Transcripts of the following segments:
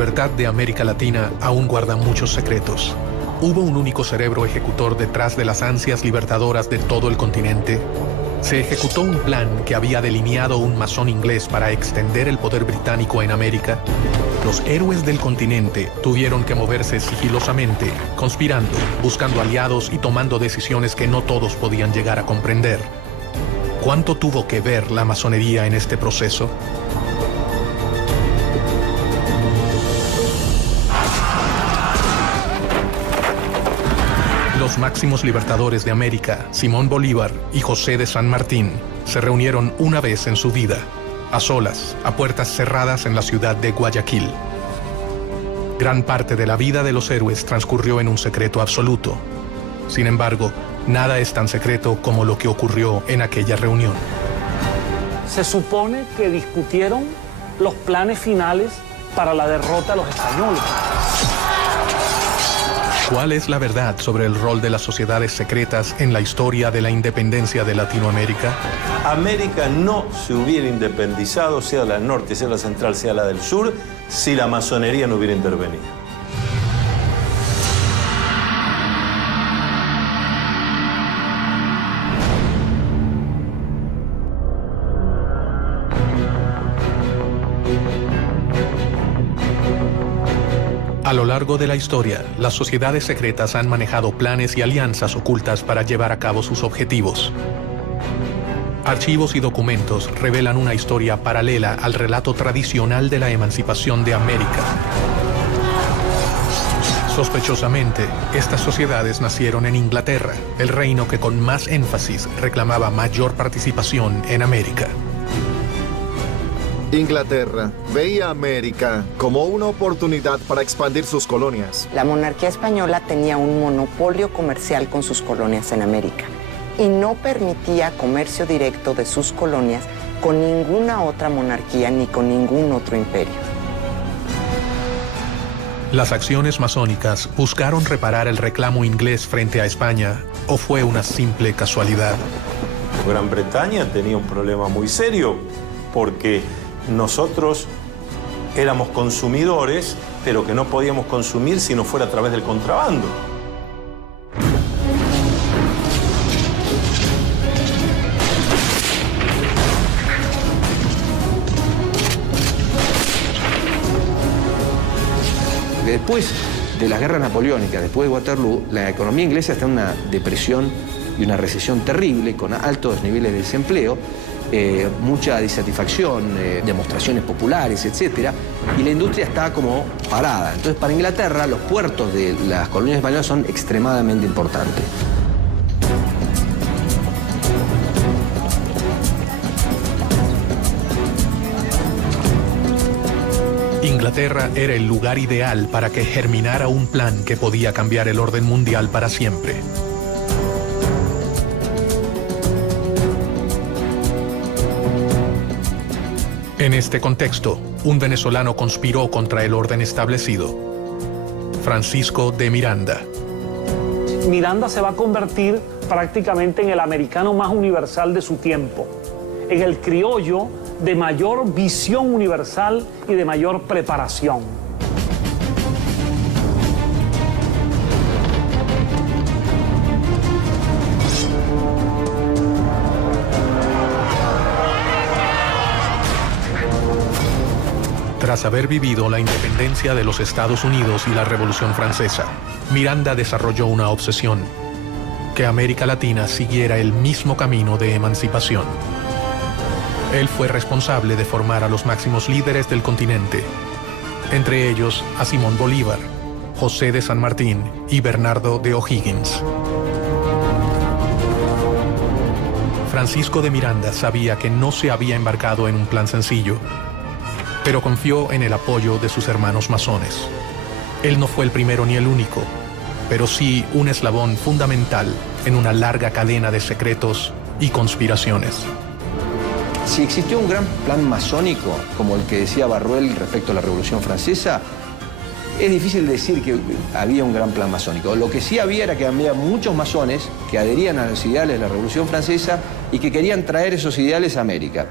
libertad de América Latina aún guarda muchos secretos. ¿Hubo un único cerebro ejecutor detrás de las ansias libertadoras de todo el continente? ¿Se ejecutó un plan que había delineado un masón inglés para extender el poder británico en América? Los héroes del continente tuvieron que moverse sigilosamente, conspirando, buscando aliados y tomando decisiones que no todos podían llegar a comprender. ¿Cuánto tuvo que ver la masonería en este proceso? Los máximos libertadores de América, Simón Bolívar y José de San Martín, se reunieron una vez en su vida, a solas, a puertas cerradas en la ciudad de Guayaquil. Gran parte de la vida de los héroes transcurrió en un secreto absoluto. Sin embargo, nada es tan secreto como lo que ocurrió en aquella reunión. Se supone que discutieron los planes finales para la derrota de los españoles. ¿Cuál es la verdad sobre el rol de las sociedades secretas en la historia de la independencia de Latinoamérica? América no se hubiera independizado, sea la del norte, sea la central, sea la del sur, si la masonería no hubiera intervenido. A lo largo de la historia, las sociedades secretas han manejado planes y alianzas ocultas para llevar a cabo sus objetivos. Archivos y documentos revelan una historia paralela al relato tradicional de la emancipación de América. Sospechosamente, estas sociedades nacieron en Inglaterra, el reino que con más énfasis reclamaba mayor participación en América. Inglaterra veía a América como una oportunidad para expandir sus colonias. La monarquía española tenía un monopolio comercial con sus colonias en América y no permitía comercio directo de sus colonias con ninguna otra monarquía ni con ningún otro imperio. ¿Las acciones masónicas buscaron reparar el reclamo inglés frente a España o fue una simple casualidad? Gran Bretaña tenía un problema muy serio porque nosotros éramos consumidores, pero que no podíamos consumir si no fuera a través del contrabando. Después de las guerras napoleónicas, después de Waterloo, la economía inglesa está en una depresión y una recesión terrible, con altos niveles de desempleo, mucha disatisfacción, demostraciones populares, etc. Y la industria está como parada. Entonces, para Inglaterra, los puertos de las colonias españolas son extremadamente importantes. Inglaterra era el lugar ideal para que germinara un plan que podía cambiar el orden mundial para siempre. En este contexto, un venezolano conspiró contra el orden establecido. Francisco de Miranda. Miranda se va a convertir prácticamente en el americano más universal de su tiempo, en el criollo de mayor visión universal y de mayor preparación. Tras haber vivido la independencia de los Estados Unidos y la Revolución Francesa, Miranda desarrolló una obsesión: que América Latina siguiera el mismo camino de emancipación. Él fue responsable de formar a los máximos líderes del continente, entre ellos a Simón Bolívar, José de San Martín y Bernardo de O'Higgins. Francisco de Miranda sabía que no se había embarcado en un plan sencillo, pero confió en el apoyo de sus hermanos masones. Él no fue el primero ni el único, pero sí un eslabón fundamental en una larga cadena de secretos y conspiraciones. Si existió un gran plan masónico, como el que decía Barruel respecto a la Revolución Francesa, es difícil decir que había un gran plan masónico. Lo que sí había era que había muchos masones que adherían a los ideales de la Revolución Francesa y que querían traer esos ideales a América.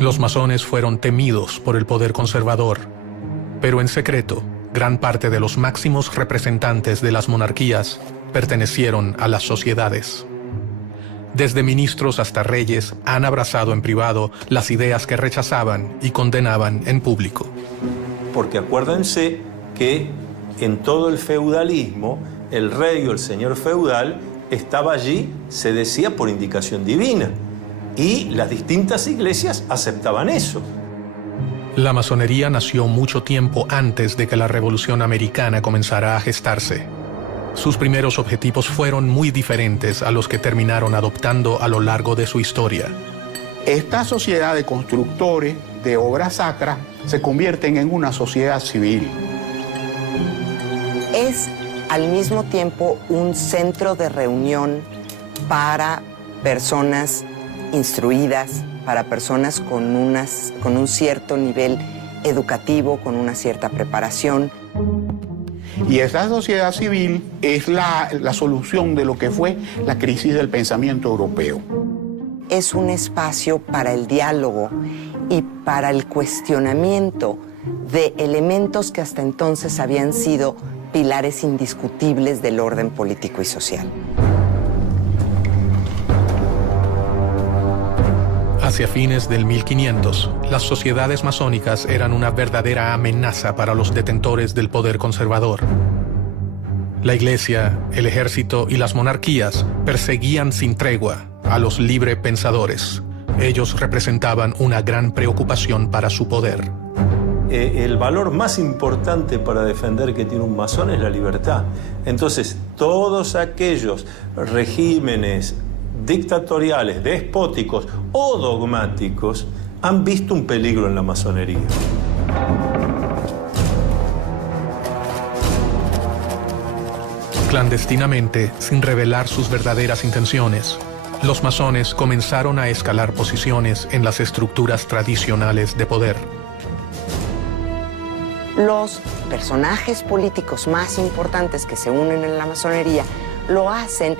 Los masones fueron temidos por el poder conservador, pero en secreto, gran parte de los máximos representantes de las monarquías pertenecieron a las sociedades. Desde ministros hasta reyes han abrazado en privado las ideas que rechazaban y condenaban en público. Porque acuérdense que en todo el feudalismo, el rey o el señor feudal estaba allí, se decía, por indicación divina. Y las distintas iglesias aceptaban eso. La masonería nació mucho tiempo antes de que la Revolución Americana comenzara a gestarse. Sus primeros objetivos fueron muy diferentes a los que terminaron adoptando a lo largo de su historia. Esta sociedad de constructores de obras sacras se convierten en una sociedad civil. Es al mismo tiempo un centro de reunión para personas instruidas, para personas con un cierto nivel educativo, con una cierta preparación. Y esa sociedad civil es la solución de lo que fue la crisis del pensamiento europeo. Es un espacio para el diálogo y para el cuestionamiento de elementos que hasta entonces habían sido pilares indiscutibles del orden político y social. Hacia fines del 1500, las sociedades masónicas eran una verdadera amenaza para los detentores del poder conservador. La iglesia, el ejército y las monarquías perseguían sin tregua a los librepensadores. Ellos representaban una gran preocupación para su poder. El valor más importante para defender que tiene un masón es la libertad. Entonces, todos aquellos regímenes dictatoriales, despóticos o dogmáticos han visto un peligro en la masonería. Clandestinamente, sin revelar sus verdaderas intenciones, los masones comenzaron a escalar posiciones en las estructuras tradicionales de poder. Los personajes políticos más importantes que se unen en la masonería lo hacen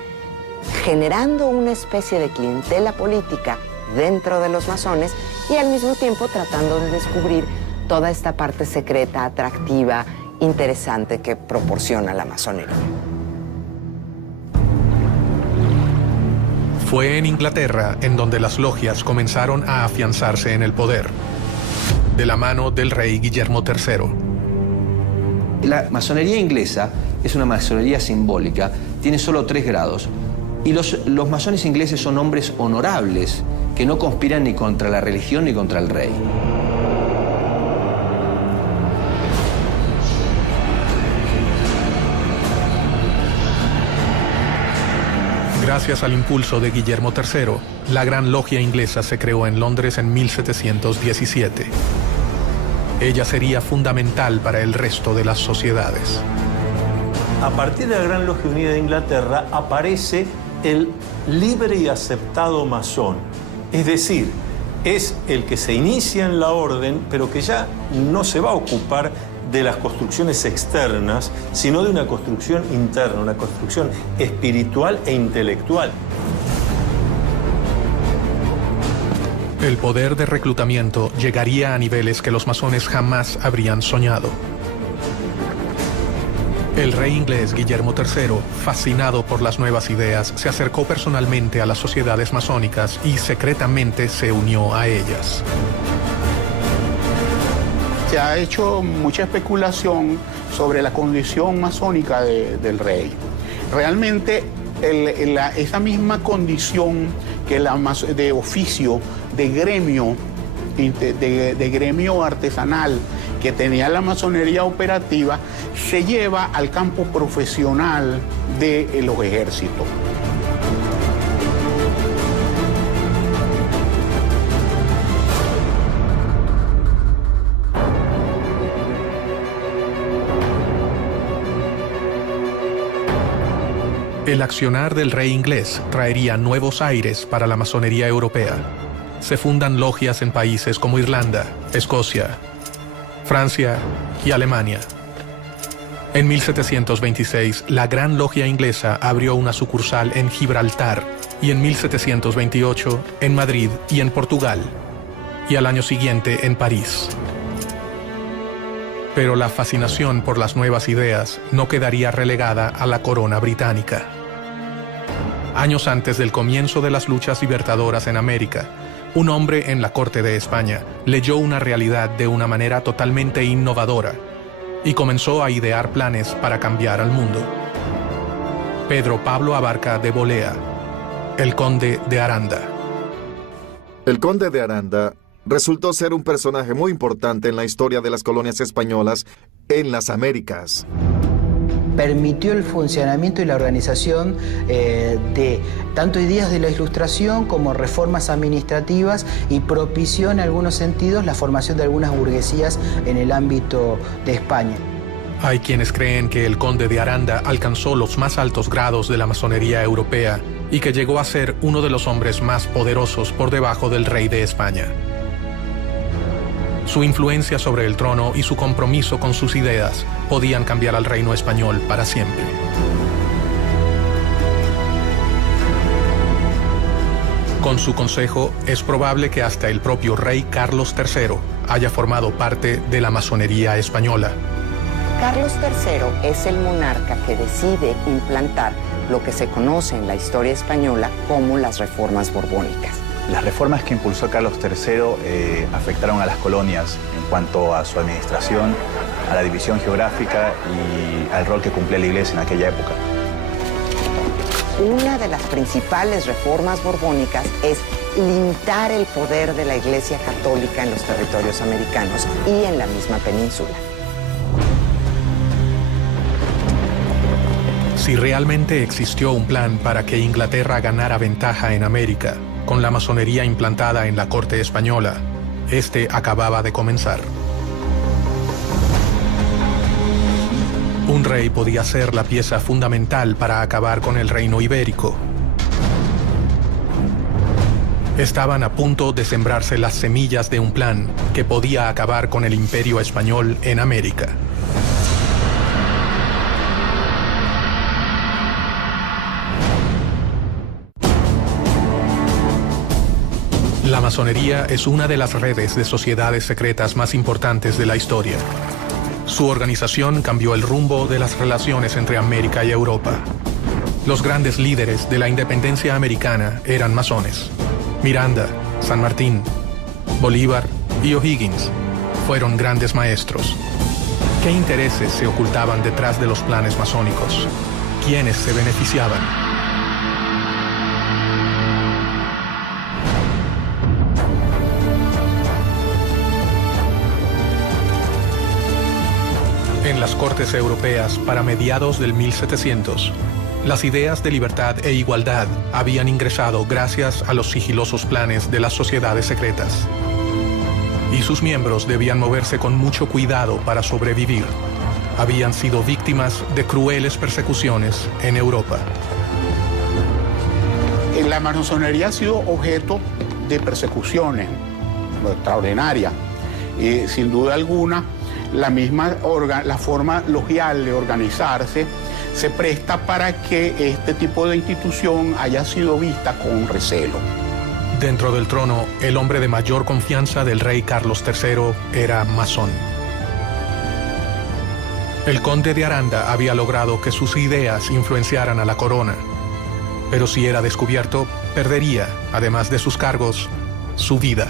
generando una especie de clientela política dentro de los masones y al mismo tiempo tratando de descubrir toda esta parte secreta, atractiva, interesante que proporciona la masonería. Fue en Inglaterra en donde las logias comenzaron a afianzarse en el poder, de la mano del rey Guillermo III. La masonería inglesa es una masonería simbólica, tiene solo 3 grados. Y los masones ingleses son hombres honorables, que no conspiran ni contra la religión ni contra el rey. Gracias al impulso de Guillermo III, la Gran Logia Inglesa se creó en Londres en 1717. Ella sería fundamental para el resto de las sociedades. A partir de la Gran Logia Unida de Inglaterra aparece el libre y aceptado masón. Es decir, es el que se inicia en la orden, pero que ya no se va a ocupar de las construcciones externas, sino de una construcción interna, una construcción espiritual e intelectual. El poder de reclutamiento llegaría a niveles que los masones jamás habrían soñado. El rey inglés Guillermo III, fascinado por las nuevas ideas, se acercó personalmente a las sociedades masónicas y secretamente se unió a ellas. Se ha hecho mucha especulación sobre la condición masónica del rey. Realmente esa misma condición que de oficio, de gremio artesanal que tenía la masonería operativa, se lleva al campo profesional de los ejércitos. El accionar del rey inglés traería nuevos aires para la masonería europea. Se fundan logias en países como Irlanda, Escocia, Francia y Alemania. En 1726, la Gran Logia Inglesa abrió una sucursal en Gibraltar y en 1728 en Madrid y en Portugal. y al año siguiente en París. Pero la fascinación por las nuevas ideas no quedaría relegada a la corona británica. Años antes del comienzo de las luchas libertadoras en América, un hombre en la corte de España leyó una realidad de una manera totalmente innovadora y comenzó a idear planes para cambiar al mundo. Pedro Pablo Abarca de Bolea, el conde de Aranda. El conde de Aranda resultó ser un personaje muy importante en la historia de las colonias españolas en las Américas. Permitió el funcionamiento y la organización de tanto ideas de la Ilustración como reformas administrativas y propició en algunos sentidos la formación de algunas burguesías en el ámbito de España. Hay quienes creen que el conde de Aranda alcanzó los más altos grados de la masonería europea y que llegó a ser uno de los hombres más poderosos por debajo del rey de España. Su influencia sobre el trono y su compromiso con sus ideas podían cambiar al reino español para siempre. Con su consejo, es probable que hasta el propio rey Carlos III haya formado parte de la masonería española. Carlos III es el monarca que decide implantar lo que se conoce en la historia española como las reformas borbónicas. Las reformas que impulsó Carlos III afectaron a las colonias en cuanto a su administración, a la división geográfica y al rol que cumplía la Iglesia en aquella época. Una de las principales reformas borbónicas es limitar el poder de la Iglesia Católica en los territorios americanos y en la misma península. Si realmente existió un plan para que Inglaterra ganara ventaja en América, con la masonería implantada en la corte española, este acababa de comenzar. Un rey podía ser la pieza fundamental para acabar con el reino ibérico. Estaban a punto de sembrarse las semillas de un plan que podía acabar con el imperio español en América. La masonería es una de las redes de sociedades secretas más importantes de la historia. Su organización cambió el rumbo de las relaciones entre América y Europa. Los grandes líderes de la independencia americana eran masones. Miranda, San Martín, Bolívar y O'Higgins fueron grandes maestros. ¿Qué intereses se ocultaban detrás de los planes masónicos? ¿Quiénes se beneficiaban? En las cortes europeas, para mediados del 1700, las ideas de libertad e igualdad habían ingresado gracias a los sigilosos planes de las sociedades secretas. Y sus miembros debían moverse con mucho cuidado para sobrevivir. Habían sido víctimas de crueles persecuciones en Europa. La masonería ha sido objeto de persecuciones extraordinarias. Y sin duda alguna, la forma logial de organizarse se presta para que este tipo de institución haya sido vista con recelo. Dentro del trono, el hombre de mayor confianza del rey Carlos III era masón. El conde de Aranda había logrado que sus ideas influenciaran a la corona, pero si era descubierto, perdería, además de sus cargos, su vida.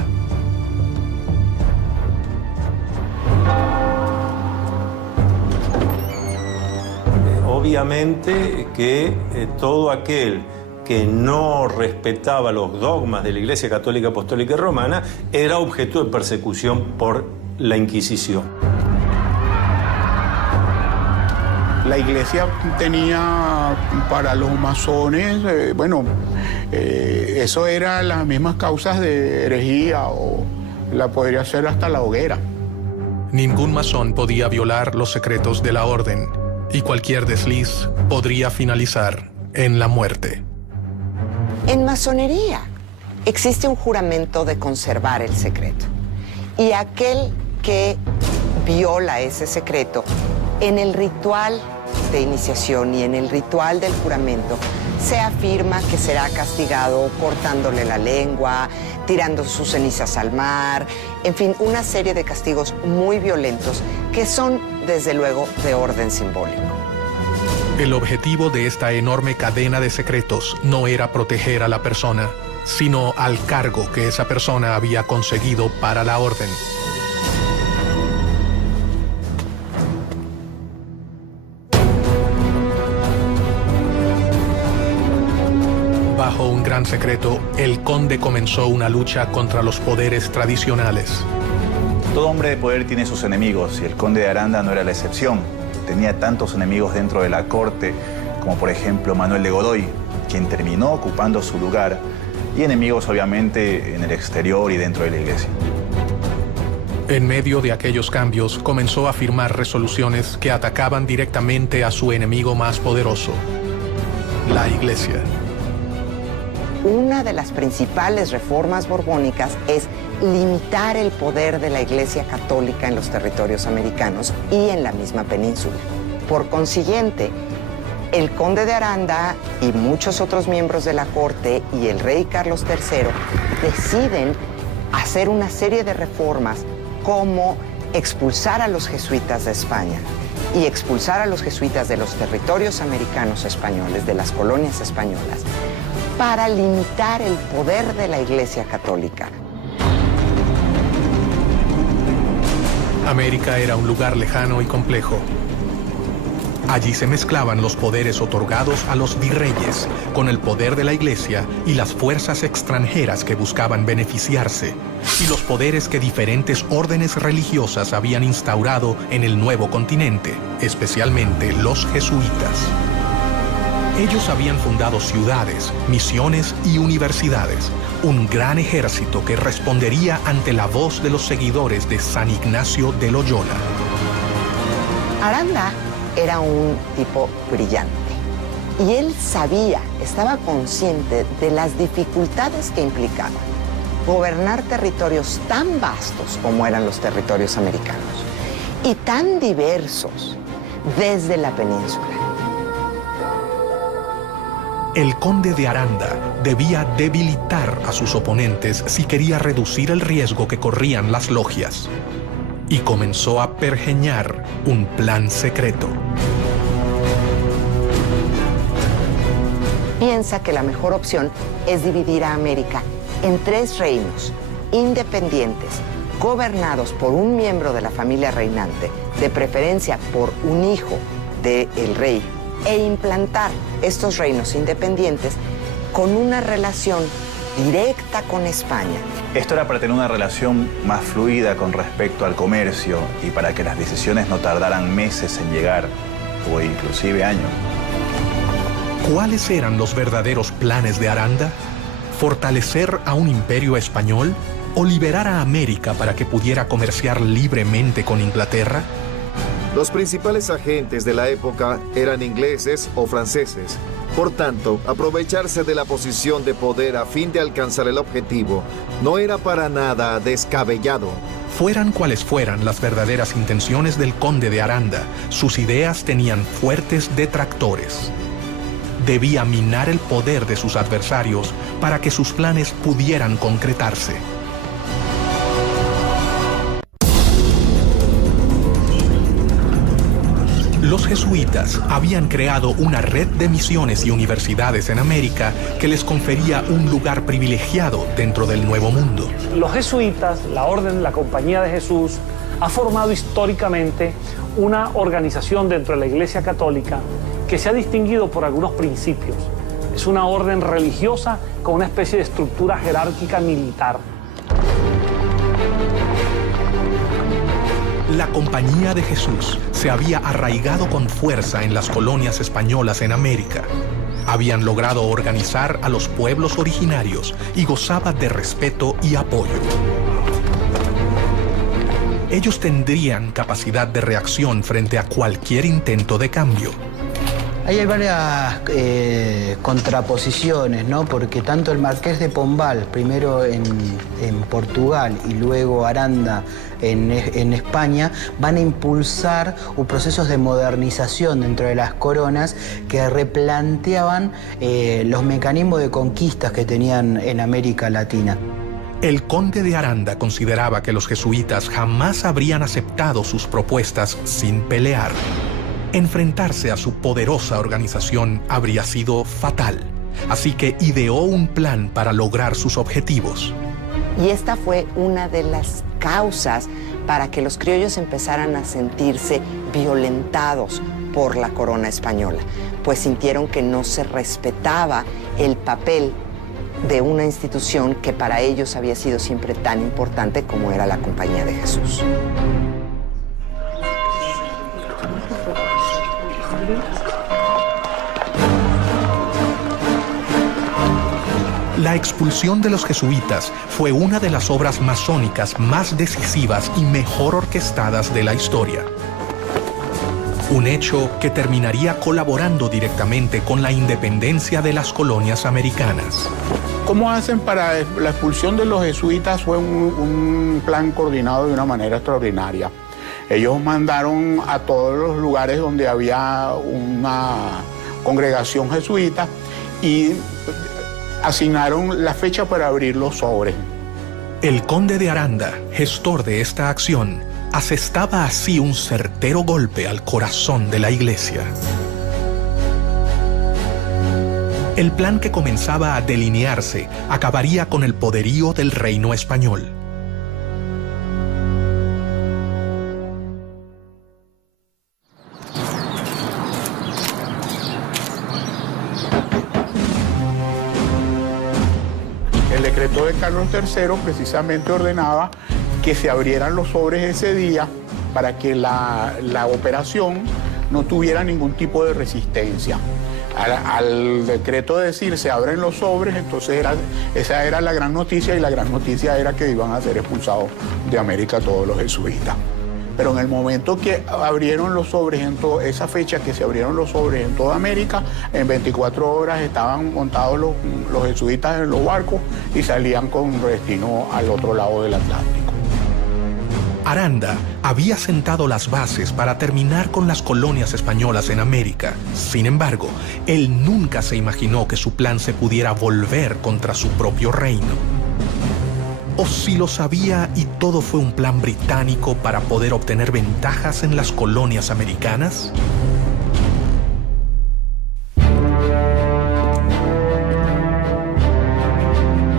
Obviamente que todo aquel que no respetaba los dogmas de la Iglesia Católica Apostólica y Romana era objeto de persecución por la Inquisición. La Iglesia tenía para los masones, eso era las mismas causas de herejía o la podría ser hasta la hoguera. Ningún masón podía violar los secretos de la orden, y cualquier desliz podría finalizar en la muerte. En masonería existe un juramento de conservar el secreto. Y aquel que viola ese secreto, en el ritual de iniciación y en el ritual del juramento, se afirma que será castigado cortándole la lengua, tirando sus cenizas al mar, en fin, una serie de castigos muy violentos que son, desde luego, de orden simbólico. El objetivo de esta enorme cadena de secretos no era proteger a la persona, sino al cargo que esa persona había conseguido para la orden. Bajo un gran secreto, el conde comenzó una lucha contra los poderes tradicionales. Todo hombre de poder tiene sus enemigos y el conde de Aranda no era la excepción. Tenía tantos enemigos dentro de la corte como por ejemplo Manuel de Godoy, quien terminó ocupando su lugar, y enemigos obviamente en el exterior y dentro de la iglesia. En medio de aquellos cambios, comenzó a firmar resoluciones que atacaban directamente a su enemigo más poderoso, la iglesia. Una de las principales reformas borbónicas es limitar el poder de la Iglesia Católica en los territorios americanos y en la misma península. Por consiguiente, el conde de Aranda y muchos otros miembros de la corte y el rey Carlos III deciden hacer una serie de reformas como expulsar a los jesuitas de España y expulsar a los jesuitas de los territorios americanos españoles, de las colonias españolas, para limitar el poder de la Iglesia Católica. América era un lugar lejano y complejo. Allí se mezclaban los poderes otorgados a los virreyes con el poder de la Iglesia y las fuerzas extranjeras que buscaban beneficiarse, y los poderes que diferentes órdenes religiosas habían instaurado en el nuevo continente, especialmente los jesuitas. Ellos habían fundado ciudades, misiones y universidades, un gran ejército que respondería ante la voz de los seguidores de San Ignacio de Loyola. Aranda era un tipo brillante y él sabía, estaba consciente de las dificultades que implicaba gobernar territorios tan vastos como eran los territorios americanos y tan diversos desde la península. El conde de Aranda debía debilitar a sus oponentes si quería reducir el riesgo que corrían las logias. Y comenzó a pergeñar un plan secreto. Piensa que la mejor opción es dividir a América en 3 reinos independientes, gobernados por un miembro de la familia reinante, de preferencia por un hijo del rey, e implantar estos reinos independientes con una relación directa con España. Esto era para tener una relación más fluida con respecto al comercio y para que las decisiones no tardaran meses en llegar, o inclusive años. ¿Cuáles eran los verdaderos planes de Aranda? ¿Fortalecer a un imperio español o liberar a América para que pudiera comerciar libremente con Inglaterra? Los principales agentes de la época eran ingleses o franceses. Por tanto, aprovecharse de la posición de poder a fin de alcanzar el objetivo no era para nada descabellado. Fueran cuales fueran las verdaderas intenciones del conde de Aranda, sus ideas tenían fuertes detractores. Debía minar el poder de sus adversarios para que sus planes pudieran concretarse. Los jesuitas habían creado una red de misiones y universidades en América que les confería un lugar privilegiado dentro del Nuevo Mundo. Los jesuitas, la Orden, la Compañía de Jesús, ha formado históricamente una organización dentro de la Iglesia Católica que se ha distinguido por algunos principios. Es una orden religiosa con una especie de estructura jerárquica militar. La Compañía de Jesús se había arraigado con fuerza en las colonias españolas en América. Habían logrado organizar a los pueblos originarios y gozaba de respeto y apoyo. Ellos tendrían capacidad de reacción frente a cualquier intento de cambio. Ahí hay varias contraposiciones, ¿no? Porque tanto el Marqués de Pombal, primero en Portugal y luego Aranda en España, van a impulsar procesos de modernización dentro de las coronas que replanteaban los mecanismos de conquistas que tenían en América Latina. El conde de Aranda consideraba que los jesuitas jamás habrían aceptado sus propuestas sin pelear. Enfrentarse a su poderosa organización habría sido fatal, así que ideó un plan para lograr sus objetivos. Y esta fue una de las causas para que los criollos empezaran a sentirse violentados por la corona española, pues sintieron que no se respetaba el papel de una institución que para ellos había sido siempre tan importante como era la Compañía de Jesús. La expulsión de los jesuitas fue una de las obras masónicas más decisivas y mejor orquestadas de la historia. Un hecho que terminaría colaborando directamente con la independencia de las colonias americanas. ¿Cómo hacen para la expulsión de los jesuitas? Fue un plan coordinado de una manera extraordinaria. Ellos mandaron a todos los lugares donde había una congregación jesuita y asignaron la fecha para abrir los sobres. El conde de Aranda, gestor de esta acción, asestaba así un certero golpe al corazón de la iglesia. El plan que comenzaba a delinearse acabaría con el poderío del reino español. El decreto de Carlos III precisamente ordenaba que se abrieran los sobres ese día para que la operación no tuviera ningún tipo de resistencia. Al decreto de decir se abren los sobres, entonces esa era la gran noticia, y la gran noticia era que iban a ser expulsados de América todos los jesuitas. Pero en el momento que abrieron los sobres, esa fecha que se abrieron los sobres en toda América, en 24 horas estaban montados los jesuitas en los barcos y salían con destino al otro lado del Atlántico. Aranda había sentado las bases para terminar con las colonias españolas en América. Sin embargo, él nunca se imaginó que su plan se pudiera volver contra su propio reino. O si lo sabía y todo fue un plan británico para poder obtener ventajas en las colonias americanas.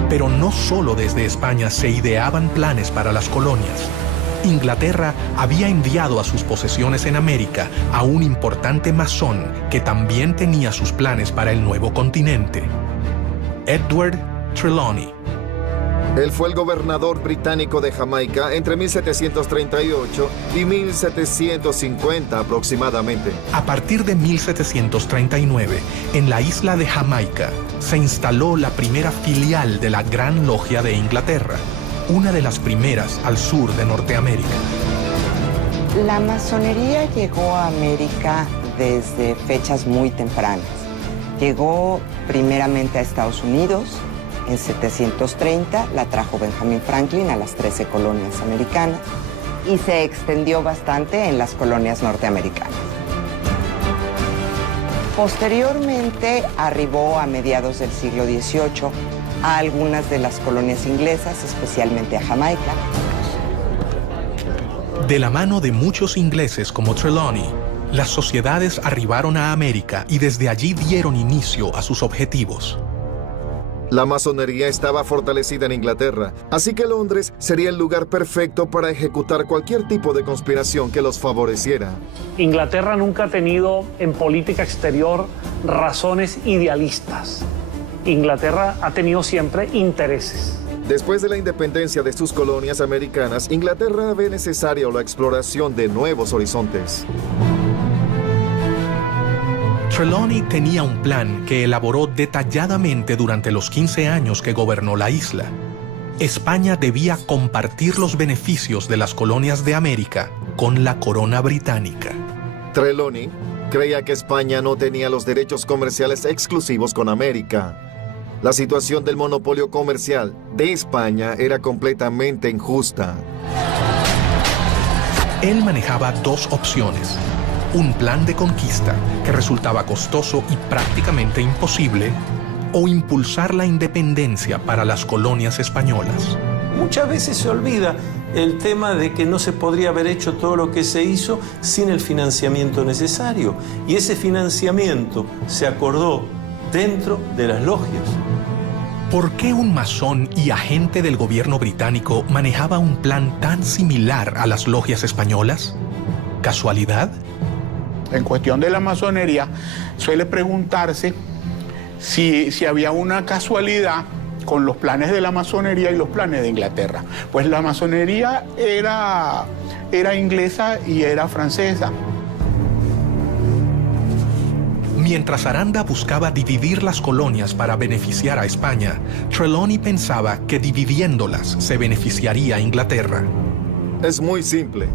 Pero no solo desde España se ideaban planes para las colonias. Inglaterra había enviado a sus posesiones en América a un importante masón que también tenía sus planes para el nuevo continente: Edward Trelawney. Él fue el gobernador británico de Jamaica entre 1738 y 1750 aproximadamente. A partir de 1739, en la isla de Jamaica, se instaló la primera filial de la Gran Logia de Inglaterra, una de las primeras al sur de Norteamérica. La masonería llegó a América desde fechas muy tempranas. Llegó primeramente a Estados Unidos. En 730 la trajo Benjamin Franklin a las 13 colonias americanas y se extendió bastante en las colonias norteamericanas. Posteriormente arribó a mediados del siglo XVIII a algunas de las colonias inglesas, especialmente a Jamaica. De la mano de muchos ingleses como Trelawney, las sociedades arribaron a América y desde allí dieron inicio a sus objetivos. La masonería estaba fortalecida en Inglaterra, así que Londres sería el lugar perfecto para ejecutar cualquier tipo de conspiración que los favoreciera. Inglaterra nunca ha tenido en política exterior razones idealistas. Inglaterra ha tenido siempre intereses. Después de la independencia de sus colonias americanas, Inglaterra ve necesaria la exploración de nuevos horizontes. Trelawney tenía un plan que elaboró detalladamente durante los 15 años que gobernó la isla. España debía compartir los beneficios de las colonias de América con la corona británica. Trelawney Creía que España no tenía los derechos comerciales exclusivos con América. La situación del monopolio comercial de España era completamente injusta. Él manejaba dos opciones: un plan de conquista que resultaba costoso y prácticamente imposible, o impulsar la independencia para las colonias españolas. Muchas veces se olvida el tema de que no se podría haber hecho todo lo que se hizo sin el financiamiento necesario. Y ese financiamiento se acordó dentro de las logias. ¿Por qué un masón y agente del gobierno británico manejaba un plan tan similar a las logias españolas? ¿Casualidad? En cuestión de la masonería, suele preguntarse si había una casualidad con los planes de la masonería y los planes de Inglaterra. Pues la masonería era inglesa y era francesa. Mientras Aranda buscaba dividir las colonias para beneficiar a España, Trelawney pensaba que dividiéndolas se beneficiaría a Inglaterra. Es muy simple.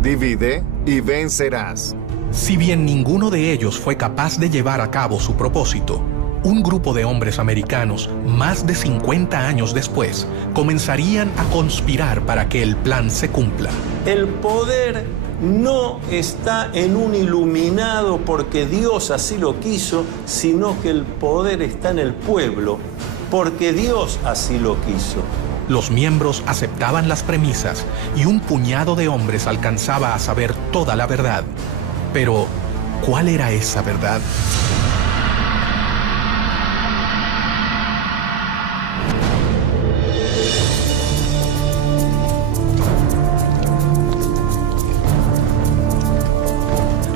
Divide y vencerás. Si bien ninguno de ellos fue capaz de llevar a cabo su propósito, un grupo de hombres americanos, más de 50 años después, comenzarían a conspirar para que el plan se cumpla. El poder no está en un iluminado porque Dios así lo quiso, sino que el poder está en el pueblo porque Dios así lo quiso. Los miembros aceptaban las premisas y un puñado de hombres alcanzaba a saber toda la verdad. Pero, ¿cuál era esa verdad?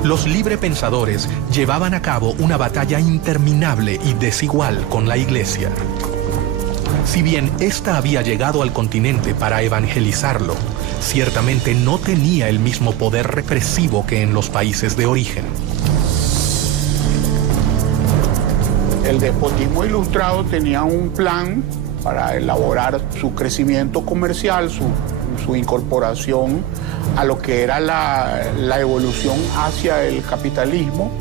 Los librepensadores llevaban a cabo una batalla interminable y desigual con la Iglesia. Si bien ésta había llegado al continente para evangelizarlo, ciertamente no tenía el mismo poder represivo que en los países de origen. El despotismo ilustrado tenía un plan para elaborar su crecimiento comercial, su incorporación a lo que era la evolución hacia el capitalismo,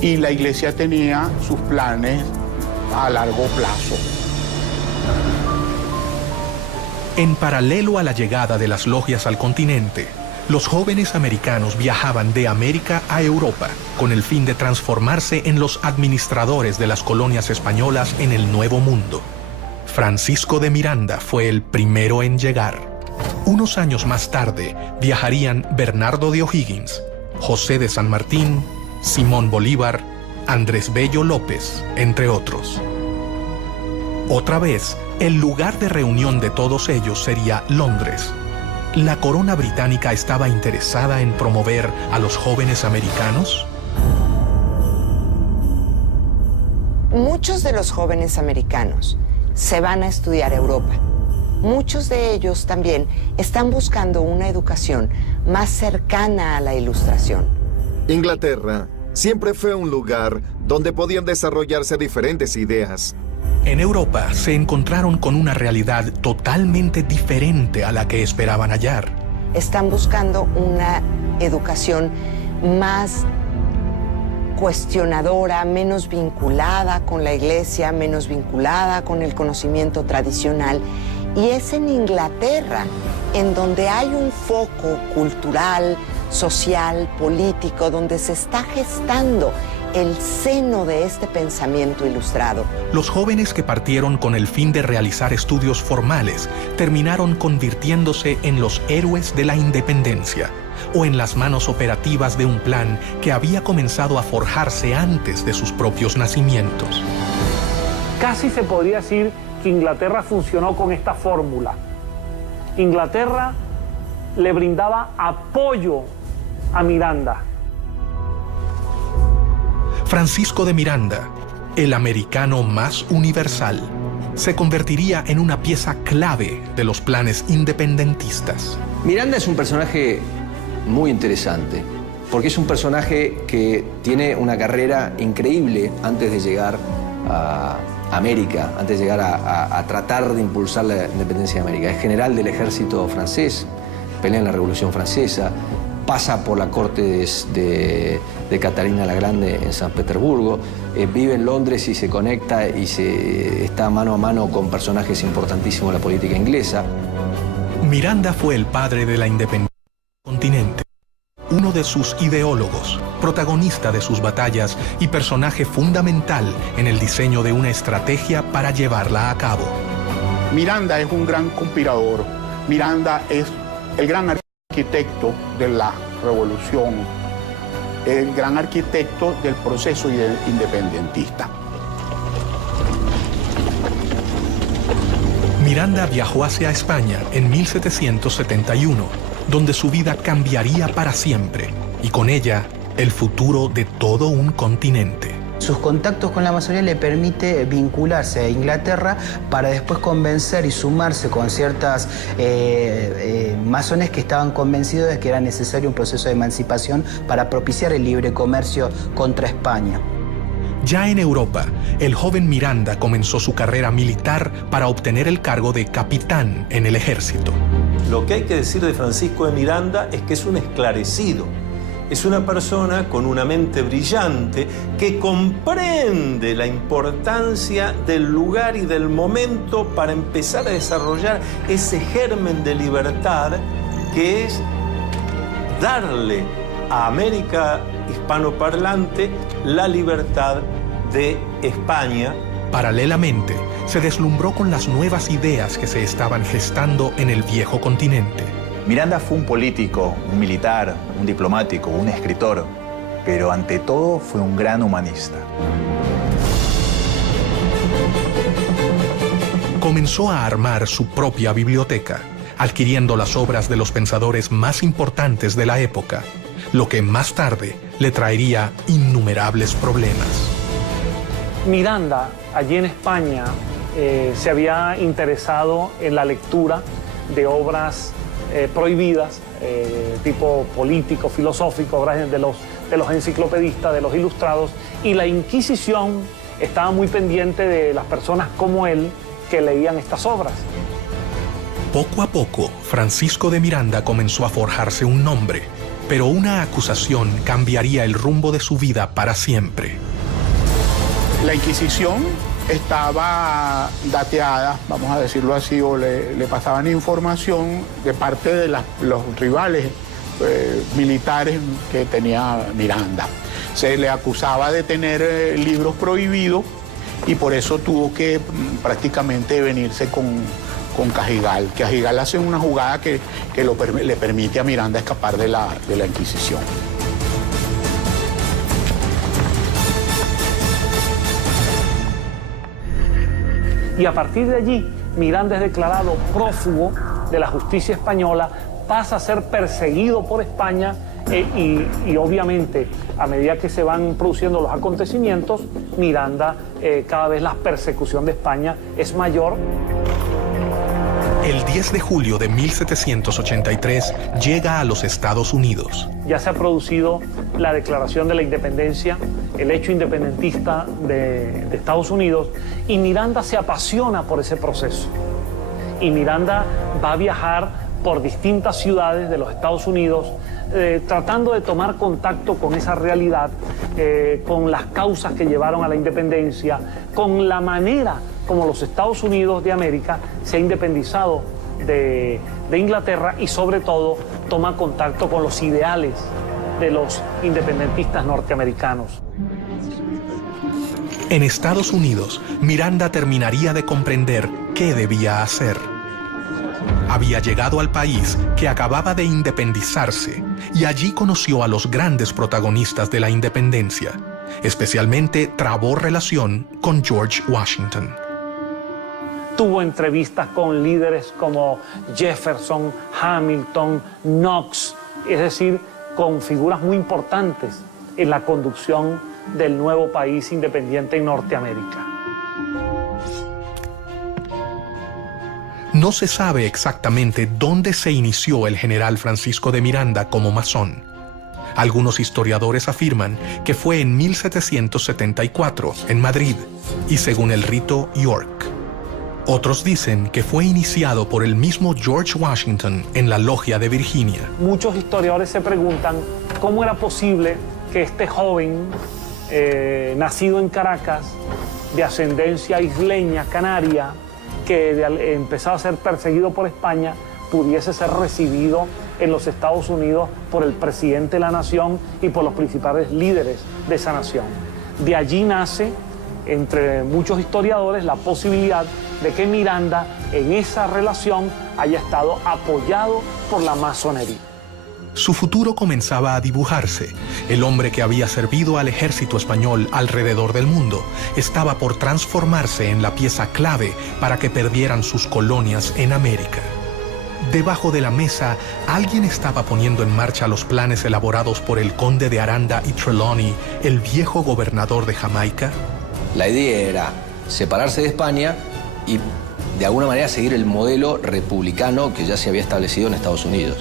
y la Iglesia tenía sus planes a largo plazo. En paralelo a la llegada de las logias al continente, los jóvenes americanos viajaban de América a Europa con el fin de transformarse en los administradores de las colonias españolas en el Nuevo Mundo. Francisco de Miranda fue el primero en llegar. Unos años más tarde viajarían Bernardo de O'Higgins, José de San Martín, Simón Bolívar, Andrés Bello López, entre otros. Otra vez, el lugar de reunión de todos ellos sería Londres. ¿La corona británica estaba interesada en promover a los jóvenes americanos? Muchos de los jóvenes americanos se van a estudiar a Europa. Muchos de ellos también están buscando una educación más cercana a la Ilustración. Inglaterra siempre fue un lugar donde podían desarrollarse diferentes ideas. En Europa se encontraron con una realidad totalmente diferente a la que esperaban hallar. Están buscando una educación más cuestionadora, menos vinculada con la Iglesia, menos vinculada con el conocimiento tradicional. Y es en Inglaterra en donde hay un foco cultural, social, político, donde se está gestando el seno de este pensamiento ilustrado. Los jóvenes que partieron con el fin de realizar estudios formales terminaron convirtiéndose en los héroes de la independencia o en las manos operativas de un plan que había comenzado a forjarse antes de sus propios nacimientos. Casi se podría decir que Inglaterra funcionó con esta fórmula. Inglaterra le brindaba apoyo a Miranda. Francisco de Miranda, el americano más universal, se convertiría en una pieza clave de los planes independentistas. Miranda es un personaje muy interesante, porque es un personaje que tiene una carrera increíble antes de llegar a América, antes de llegar a tratar de impulsar la independencia de América. Es general del ejército francés, pelea en la Revolución Francesa, pasa por la corte de Catarina la Grande en San Petersburgo, vive en Londres y se conecta y está mano a mano con personajes importantísimos de la política inglesa. Miranda fue el padre de la independencia del continente, uno de sus ideólogos, protagonista de sus batallas y personaje fundamental en el diseño de una estrategia para llevarla a cabo. Miranda es un gran conspirador. Miranda es el gran arquitecto de la revolución, el gran arquitecto del proceso independentista. Miranda viajó hacia España en 1771, donde su vida cambiaría para siempre, y con ella el futuro de todo un continente. Sus contactos con la masonería le permite vincularse a Inglaterra para después convencer y sumarse con ciertas masones que estaban convencidos de que era necesario un proceso de emancipación para propiciar el libre comercio contra España. Ya en Europa, el joven Miranda comenzó su carrera militar para obtener el cargo de capitán en el ejército. Lo que hay que decir de Francisco de Miranda es que es un esclarecido. Es una persona con una mente brillante que comprende la importancia del lugar y del momento para empezar a desarrollar ese germen de libertad que es darle a América hispanoparlante la libertad de España. Paralelamente, se deslumbró con las nuevas ideas que se estaban gestando en el viejo continente. Miranda fue un político, un militar, un diplomático, un escritor, pero ante todo fue un gran humanista. Comenzó a armar su propia biblioteca, adquiriendo las obras de los pensadores más importantes de la época, lo que más tarde le traería innumerables problemas. Miranda, allí en España, se había interesado en la lectura de obras prohibidas, tipo político, filosófico, obras de los enciclopedistas, de los ilustrados, y la Inquisición estaba muy pendiente de las personas como él que leían estas obras. Poco a poco, Francisco de Miranda comenzó a forjarse un nombre, pero una acusación cambiaría el rumbo de su vida para siempre. La Inquisición estaba dateada, vamos a decirlo así, o le pasaban información de parte de los rivales militares que tenía Miranda. Se le acusaba de tener libros prohibidos y por eso tuvo que prácticamente venirse con Cajigal. Cajigal hace una jugada que le permite a Miranda escapar de la Inquisición. Y a partir de allí, Miranda es declarado prófugo de la justicia española, pasa a ser perseguido por España y obviamente, a medida que se van produciendo los acontecimientos, Miranda, cada vez la persecución de España es mayor. El 10 de julio de 1783 llega a los Estados Unidos. Ya se ha producido la declaración de la independencia, el hecho independentista de Estados Unidos, y Miranda se apasiona por ese proceso. Y Miranda va a viajar por distintas ciudades de los Estados Unidos, tratando de tomar contacto con esa realidad, con las causas que llevaron a la independencia, con la manera como los Estados Unidos de América se ha independizado de Inglaterra y sobre todo toma contacto con los ideales de los independentistas norteamericanos. En Estados Unidos, Miranda terminaría de comprender qué debía hacer. Había llegado al país que acababa de independizarse y allí conoció a los grandes protagonistas de la independencia. Especialmente trabó relación con George Washington. Tuvo entrevistas con líderes como Jefferson, Hamilton, Knox, es decir, con figuras muy importantes en la conducción del nuevo país independiente en Norteamérica. No se sabe exactamente dónde se inició el general Francisco de Miranda como masón. Algunos historiadores afirman que fue en 1774, en Madrid, y según el rito, York. Otros dicen que fue iniciado por el mismo George Washington en la Logia de Virginia. Muchos historiadores se preguntan cómo era posible que este joven, nacido en Caracas, de ascendencia isleña, canaria, que empezaba a ser perseguido por España, pudiese ser recibido en los Estados Unidos por el presidente de la nación y por los principales líderes de esa nación. De allí nace, entre muchos historiadores, la posibilidad de que Miranda en esa relación haya estado apoyado por la masonería. Su futuro comenzaba a dibujarse. El hombre que había servido al ejército español alrededor del mundo estaba por transformarse en la pieza clave para que perdieran sus colonias en América. Debajo de la mesa, alguien estaba poniendo en marcha los planes elaborados por el conde de Aranda y Trelawney, el viejo gobernador de Jamaica. La idea era separarse de España y de alguna manera seguir el modelo republicano que ya se había establecido en Estados Unidos.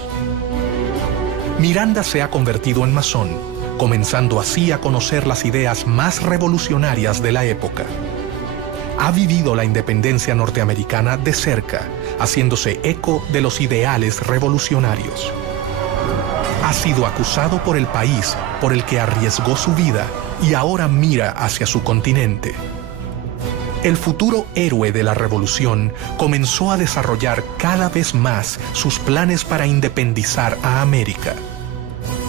Miranda se ha convertido en masón, comenzando así a conocer las ideas más revolucionarias de la época. Ha vivido la independencia norteamericana de cerca, haciéndose eco de los ideales revolucionarios. Ha sido acusado por el país por el que arriesgó su vida y ahora mira hacia su continente. El futuro héroe de la revolución comenzó a desarrollar cada vez más sus planes para independizar a América,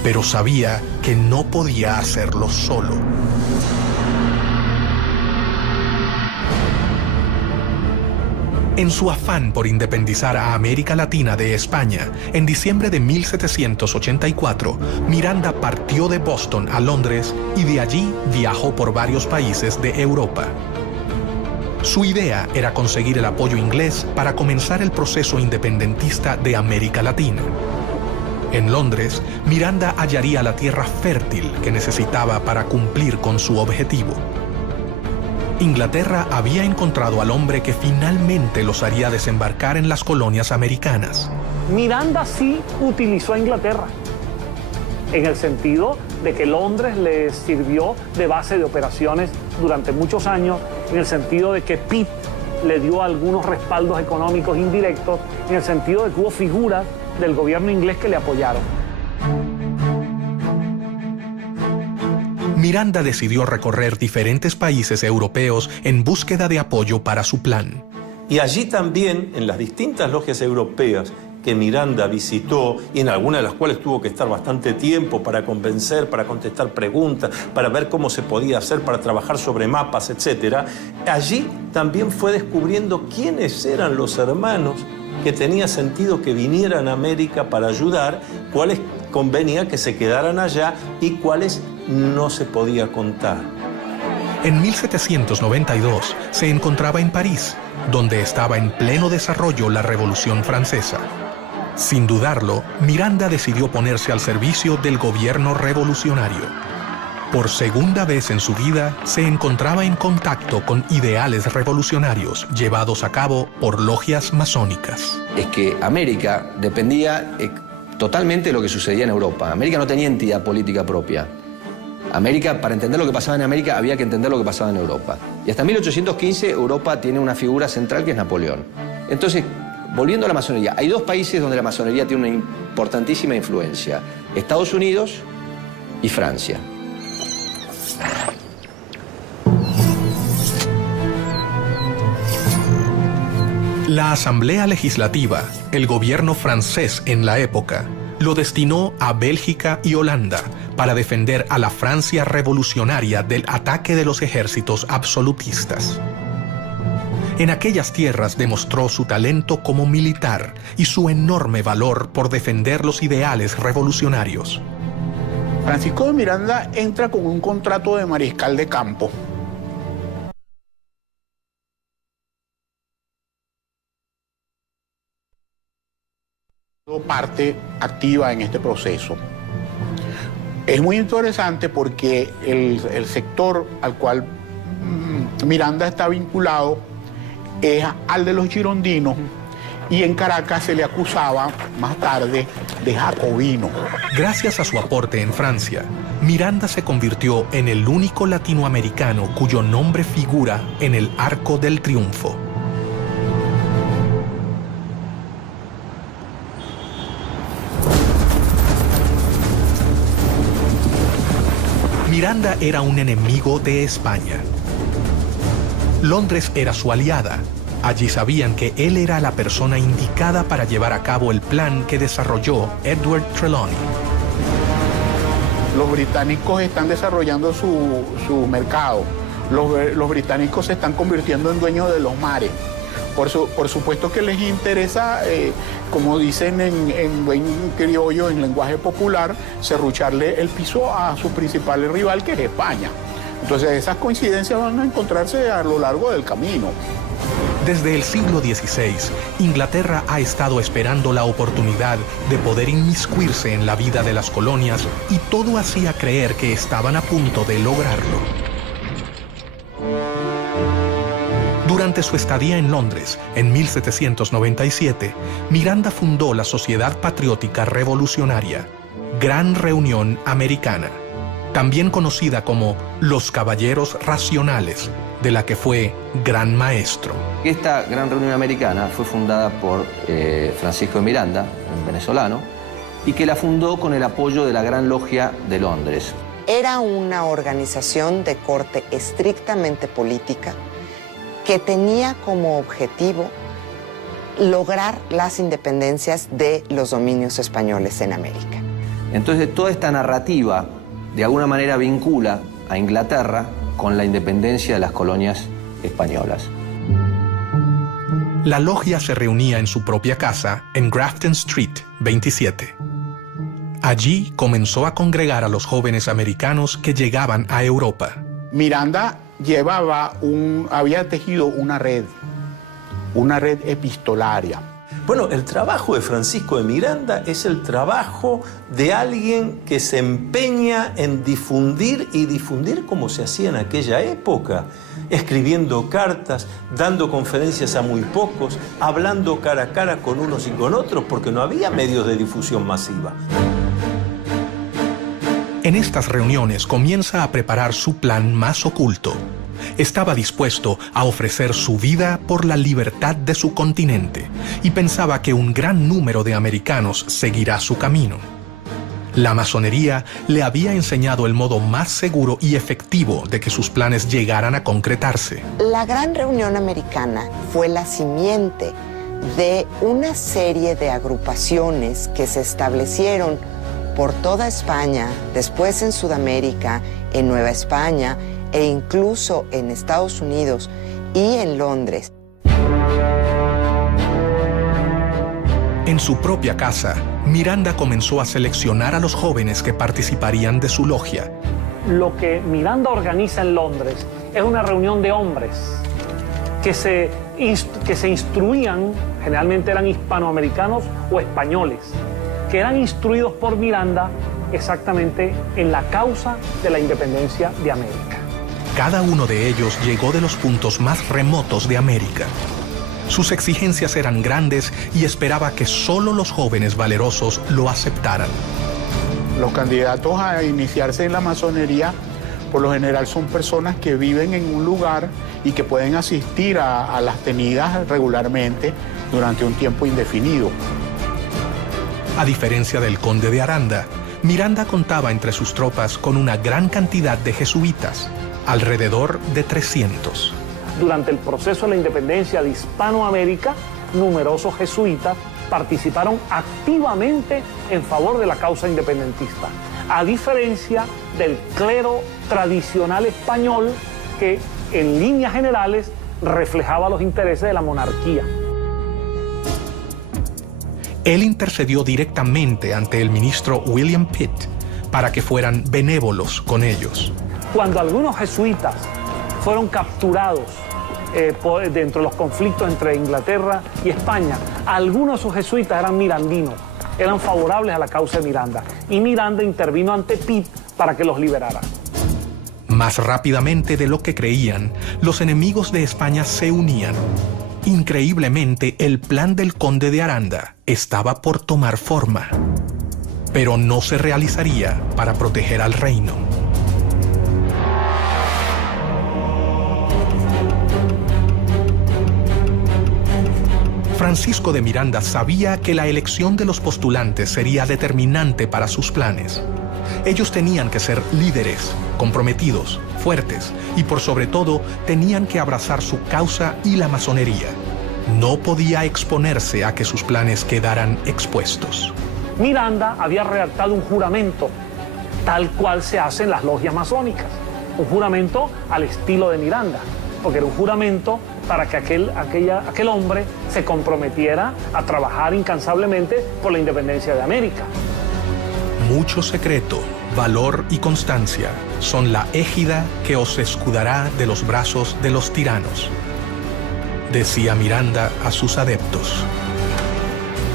pero sabía que no podía hacerlo solo. En su afán por independizar a América Latina de España, en diciembre de 1784, Miranda partió de Boston a Londres y de allí viajó por varios países de Europa. Su idea era conseguir el apoyo inglés para comenzar el proceso independentista de América Latina. En Londres, Miranda hallaría la tierra fértil que necesitaba para cumplir con su objetivo. Inglaterra había encontrado al hombre que finalmente los haría desembarcar en las colonias americanas. Miranda sí utilizó a Inglaterra, en el sentido de que Londres le sirvió de base de operaciones durante muchos años, en el sentido de que Pitt le dio algunos respaldos económicos indirectos, en el sentido de que hubo figuras del gobierno inglés que le apoyaron. Miranda decidió recorrer diferentes países europeos en búsqueda de apoyo para su plan. Y allí también, en las distintas logias europeas que Miranda visitó y en algunas de las cuales tuvo que estar bastante tiempo para convencer, para contestar preguntas, para ver cómo se podía hacer, para trabajar sobre mapas, etc. Allí también fue descubriendo quiénes eran los hermanos que tenía sentido que vinieran a América para ayudar, cuáles convenía que se quedaran allá y cuáles no se podía contar. En 1792 se encontraba en París, donde estaba en pleno desarrollo la Revolución Francesa. Sin dudarlo, Miranda decidió ponerse al servicio del gobierno revolucionario. Por segunda vez en su vida, se encontraba en contacto con ideales revolucionarios llevados a cabo por logias masónicas. Es que América dependía totalmente de lo que sucedía en Europa. América no tenía entidad política propia. América, para entender lo que pasaba en América, había que entender lo que pasaba en Europa. Y hasta 1815, Europa tiene una figura central que es Napoleón. Entonces, volviendo a la masonería, hay dos países donde la masonería tiene una importantísima influencia: Estados Unidos y Francia. La Asamblea Legislativa, el gobierno francés en la época, lo destinó a Bélgica y Holanda para defender a la Francia revolucionaria del ataque de los ejércitos absolutistas. En aquellas tierras demostró su talento como militar y su enorme valor por defender los ideales revolucionarios. Francisco de Miranda entra con un contrato de mariscal de campo. Parte activa en este proceso. Es muy interesante porque el sector al cual Miranda está vinculado es al de los girondinos, y en Caracas se le acusaba más tarde de jacobino. Gracias a su aporte en Francia, Miranda se convirtió en el único latinoamericano cuyo nombre figura en el Arco del Triunfo. Miranda era un enemigo de España. Londres era su aliada. Allí sabían que él era la persona indicada para llevar a cabo el plan que desarrolló Edward Trelawney. Los británicos están desarrollando su mercado. Los británicos se están convirtiendo en dueños de los mares. Por supuesto que les interesa, como dicen en buen criollo, en lenguaje popular, serrucharle el piso a su principal rival, que es España. Entonces esas coincidencias van a encontrarse a lo largo del camino. Desde el siglo XVI, Inglaterra ha estado esperando la oportunidad de poder inmiscuirse en la vida de las colonias y todo hacía creer que estaban a punto de lograrlo. Durante su estadía en Londres, en 1797, Miranda fundó la Sociedad Patriótica Revolucionaria, Gran Reunión Americana, también conocida como los Caballeros Racionales, de la que fue gran maestro. Esta Gran Reunión Americana fue fundada por Francisco de Miranda, un venezolano, y que la fundó con el apoyo de la Gran Logia de Londres. Era una organización de corte estrictamente política que tenía como objetivo lograr las independencias de los dominios españoles en América. Entonces, toda esta narrativa de alguna manera vincula a Inglaterra con la independencia de las colonias españolas. La logia se reunía en su propia casa en Grafton Street 27. Allí comenzó a congregar a los jóvenes americanos que llegaban a Europa. Miranda había tejido una red epistolaria. Bueno, el trabajo de Francisco de Miranda es el trabajo de alguien que se empeña en difundir como se hacía en aquella época, escribiendo cartas, dando conferencias a muy pocos, hablando cara a cara con unos y con otros, porque no había medios de difusión masiva. En estas reuniones comienza a preparar su plan más oculto. Estaba dispuesto a ofrecer su vida por la libertad de su continente y pensaba que un gran número de americanos seguirá su camino. La masonería le había enseñado el modo más seguro y efectivo de que sus planes llegaran a concretarse. La Gran Reunión Americana fue la simiente de una serie de agrupaciones que se establecieron por toda España, después en Sudamérica, en Nueva España e incluso en Estados Unidos y en Londres. En su propia casa, Miranda comenzó a seleccionar a los jóvenes que participarían de su logia. Lo que Miranda organiza en Londres es una reunión de hombres que se instruían, generalmente eran hispanoamericanos o españoles, que eran instruidos por Miranda exactamente en la causa de la independencia de América. Cada uno de ellos llegó de los puntos más remotos de América. Sus exigencias eran grandes y esperaba que solo los jóvenes valerosos lo aceptaran. Los candidatos a iniciarse en la masonería, por lo general, son personas que viven en un lugar y que pueden asistir a las tenidas regularmente durante un tiempo indefinido. A diferencia del conde de Aranda, Miranda contaba entre sus tropas con una gran cantidad de jesuitas, alrededor de 300. Durante el proceso de la independencia de Hispanoamérica, numerosos jesuitas participaron activamente en favor de la causa independentista, a diferencia del clero tradicional español que, en líneas generales, reflejaba los intereses de la monarquía. Él intercedió directamente ante el ministro William Pitt para que fueran benévolos con ellos. Cuando algunos jesuitas fueron capturados dentro de los conflictos entre Inglaterra y España, algunos de sus jesuitas eran mirandinos, eran favorables a la causa de Miranda, y Miranda intervino ante Pitt para que los liberara. Más rápidamente de lo que creían, los enemigos de España se unían. Increíblemente, el plan del conde de Aranda estaba por tomar forma, pero no se realizaría para proteger al reino. Francisco de Miranda sabía que la elección de los postulantes sería determinante para sus planes. Ellos tenían que ser líderes, comprometidos, fuertes y por sobre todo tenían que abrazar su causa y la masonería. No podía exponerse a que sus planes quedaran expuestos. Miranda había redactado un juramento, tal cual se hace en las logias masónicas. Un juramento al estilo de Miranda, porque era un juramento para que aquel hombre se comprometiera a trabajar incansablemente por la independencia de América. Mucho secreto, valor y constancia son la égida que os escudará de los brazos de los tiranos, decía Miranda a sus adeptos.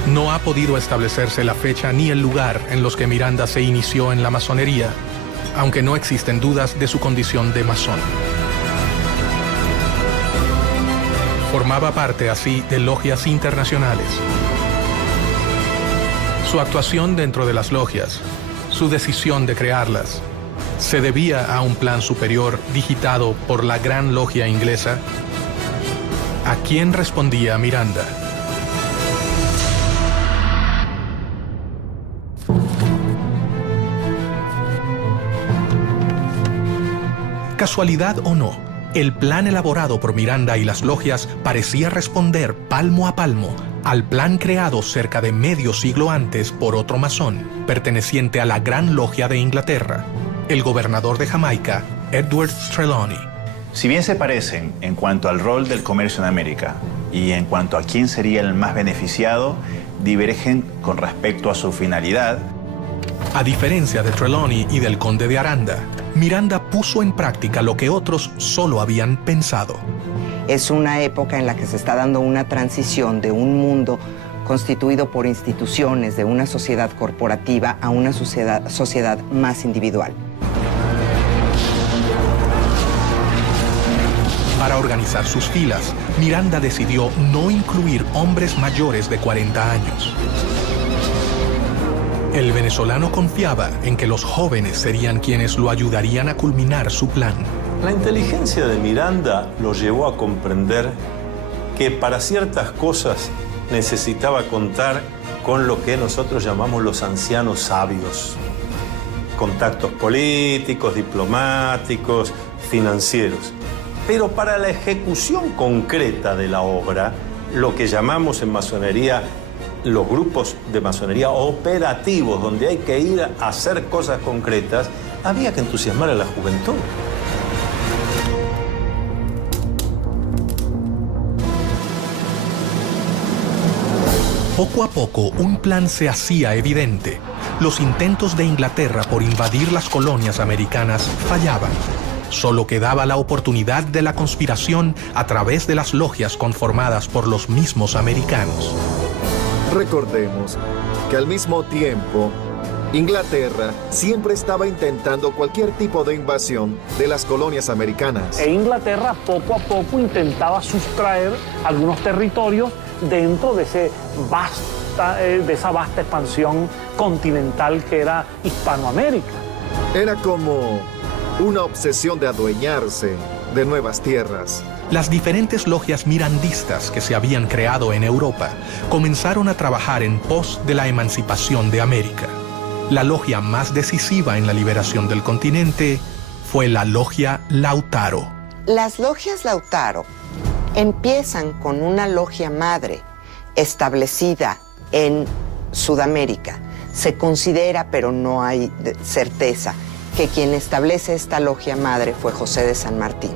No ha podido establecerse la fecha ni el lugar en los que Miranda se inició en la masonería, aunque no existen dudas de su condición de masón. Formaba parte así de logias internacionales. Su actuación dentro de las logias, su decisión de crearlas, se debía a un plan superior digitado por la Gran Logia Inglesa. ¿A quién respondía Miranda? Casualidad o no, el plan elaborado por Miranda y las logias parecía responder palmo a palmo al plan creado cerca de medio siglo antes por otro masón, perteneciente a la Gran Logia de Inglaterra, el gobernador de Jamaica, Edward Trelawney. Si bien se parecen en cuanto al rol del comercio en América y en cuanto a quién sería el más beneficiado, divergen con respecto a su finalidad. A diferencia de Trelawney y del conde de Aranda, Miranda puso en práctica lo que otros solo habían pensado. Es una época en la que se está dando una transición de un mundo constituido por instituciones, de una sociedad corporativa a una sociedad más individual. Para organizar sus filas, Miranda decidió no incluir hombres mayores de 40 años. El venezolano confiaba en que los jóvenes serían quienes lo ayudarían a culminar su plan. La inteligencia de Miranda lo llevó a comprender que para ciertas cosas necesitaba contar con lo que nosotros llamamos los ancianos sabios. Contactos políticos, diplomáticos, financieros. Pero para la ejecución concreta de la obra, lo que llamamos en masonería los grupos de masonería operativos, donde hay que ir a hacer cosas concretas, había que entusiasmar a la juventud. Poco a poco, un plan se hacía evidente. Los intentos de Inglaterra por invadir las colonias americanas fallaban. Solo quedaba la oportunidad de la conspiración a través de las logias conformadas por los mismos americanos. Recordemos que al mismo tiempo, Inglaterra siempre estaba intentando cualquier tipo de invasión de las colonias americanas. E Inglaterra poco a poco intentaba sustraer algunos territorios dentro de esa vasta expansión continental que era Hispanoamérica. Era como una obsesión de adueñarse de nuevas tierras. Las diferentes logias mirandistas que se habían creado en Europa comenzaron a trabajar en pos de la emancipación de América. La logia más decisiva en la liberación del continente fue la logia Lautaro. Las logias Lautaro empiezan con una logia madre establecida en Sudamérica. Se considera, pero no hay certeza, que quien establece esta logia madre fue José de San Martín.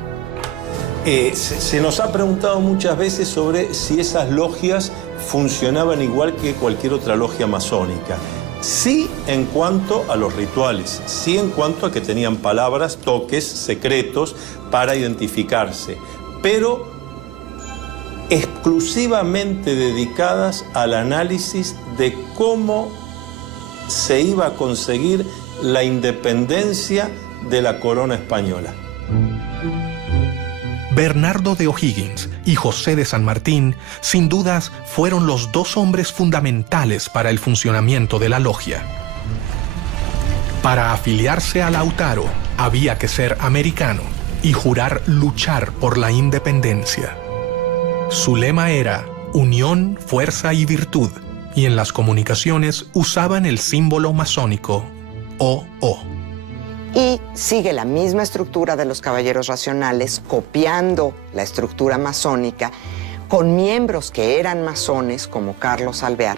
Se nos ha preguntado muchas veces sobre si esas logias funcionaban igual que cualquier otra logia masónica. Sí en cuanto a los rituales, sí en cuanto a que tenían palabras, toques, secretos para identificarse, pero exclusivamente dedicadas al análisis de cómo se iba a conseguir la independencia de la corona española. Bernardo de O'Higgins y José de San Martín, sin dudas, fueron los dos hombres fundamentales para el funcionamiento de la logia. Para afiliarse a Lautaro, había que ser americano y jurar luchar por la independencia. Su lema era unión, fuerza y virtud, y en las comunicaciones usaban el símbolo masónico OO. y sigue la misma estructura de los caballeros racionales, copiando la estructura masónica, con miembros que eran masones, como Carlos Alvear,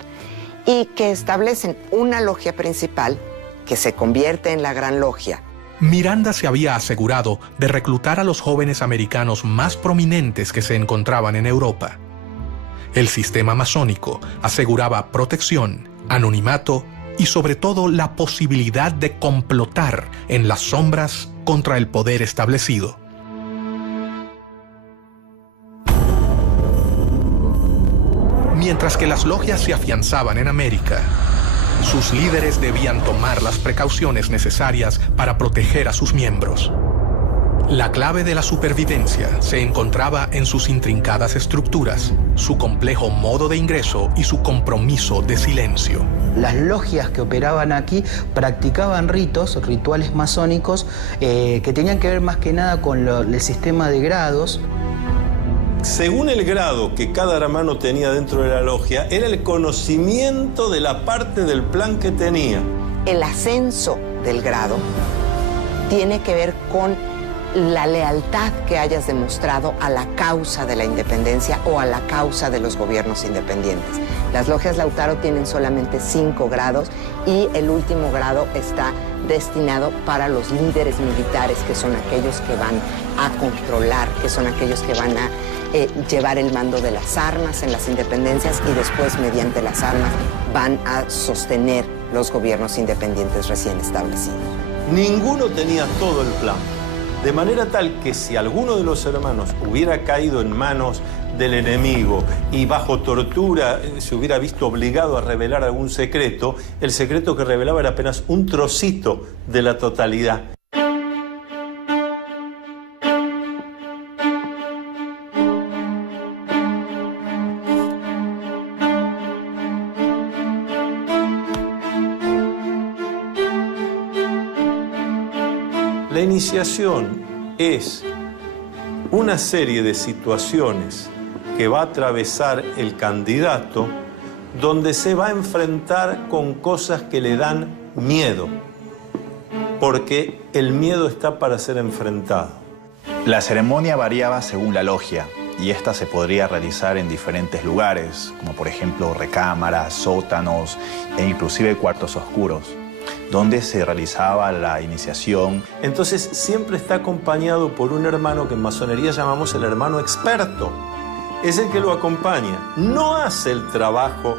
y que establecen una logia principal que se convierte en la Gran Logia. Miranda se había asegurado de reclutar a los jóvenes americanos más prominentes que se encontraban en Europa. El sistema masónico aseguraba protección, anonimato y sobre todo la posibilidad de complotar en las sombras contra el poder establecido. Mientras que las logias se afianzaban en América, sus líderes debían tomar las precauciones necesarias para proteger a sus miembros. La clave de la supervivencia se encontraba en sus intrincadas estructuras, su complejo modo de ingreso y su compromiso de silencio. Las logias que operaban aquí practicaban rituales masónicos que tenían que ver más que nada con el sistema de grados. Según el grado que cada hermano tenía dentro de la logia, era el conocimiento de la parte del plan que tenía. El ascenso del grado tiene que ver con la lealtad que hayas demostrado a la causa de la independencia o a la causa de los gobiernos independientes. Las logias Lautaro tienen solamente 5 grados y el último grado está destinado para los líderes militares, que son aquellos que van a controlar, que son aquellos que van a llevar el mando de las armas en las independencias y después, mediante las armas, van a sostener los gobiernos independientes recién establecidos. Ninguno tenía todo el plan. De manera tal que si alguno de los hermanos hubiera caído en manos del enemigo y bajo tortura se hubiera visto obligado a revelar algún secreto, el secreto que revelaba era apenas un trocito de la totalidad. La iniciación es una serie de situaciones que va a atravesar el candidato, donde se va a enfrentar con cosas que le dan miedo, porque el miedo está para ser enfrentado. La ceremonia variaba según la logia y esta se podría realizar en diferentes lugares, como por ejemplo recámaras, sótanos e inclusive cuartos oscuros, donde se realizaba la iniciación. Entonces siempre está acompañado por un hermano que en masonería llamamos el hermano experto. Es el que lo acompaña. No hace el trabajo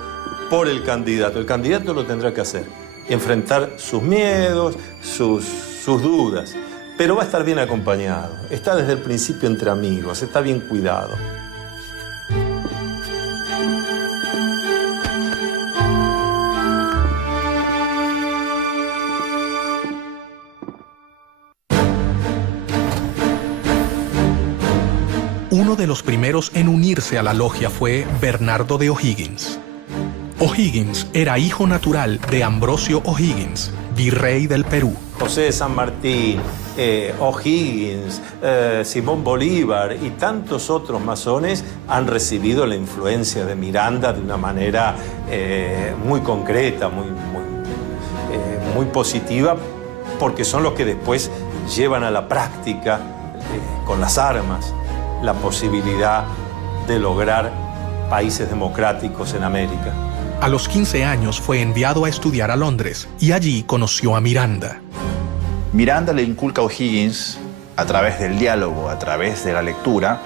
por el candidato lo tendrá que hacer. Enfrentar sus miedos, sus dudas. Pero va a estar bien acompañado. Está desde el principio entre amigos, está bien cuidado. Uno de los primeros en unirse a la logia fue Bernardo de O'Higgins. O'Higgins era hijo natural de Ambrosio O'Higgins, virrey del Perú. José de San Martín, O'Higgins, Simón Bolívar y tantos otros masones han recibido la influencia de Miranda de una manera muy concreta, muy positiva, porque son los que después llevan a la práctica con las armas la posibilidad de lograr países democráticos en América. A los 15 años fue enviado a estudiar a Londres y allí conoció a Miranda. Miranda le inculca a O'Higgins, a través del diálogo, a través de la lectura,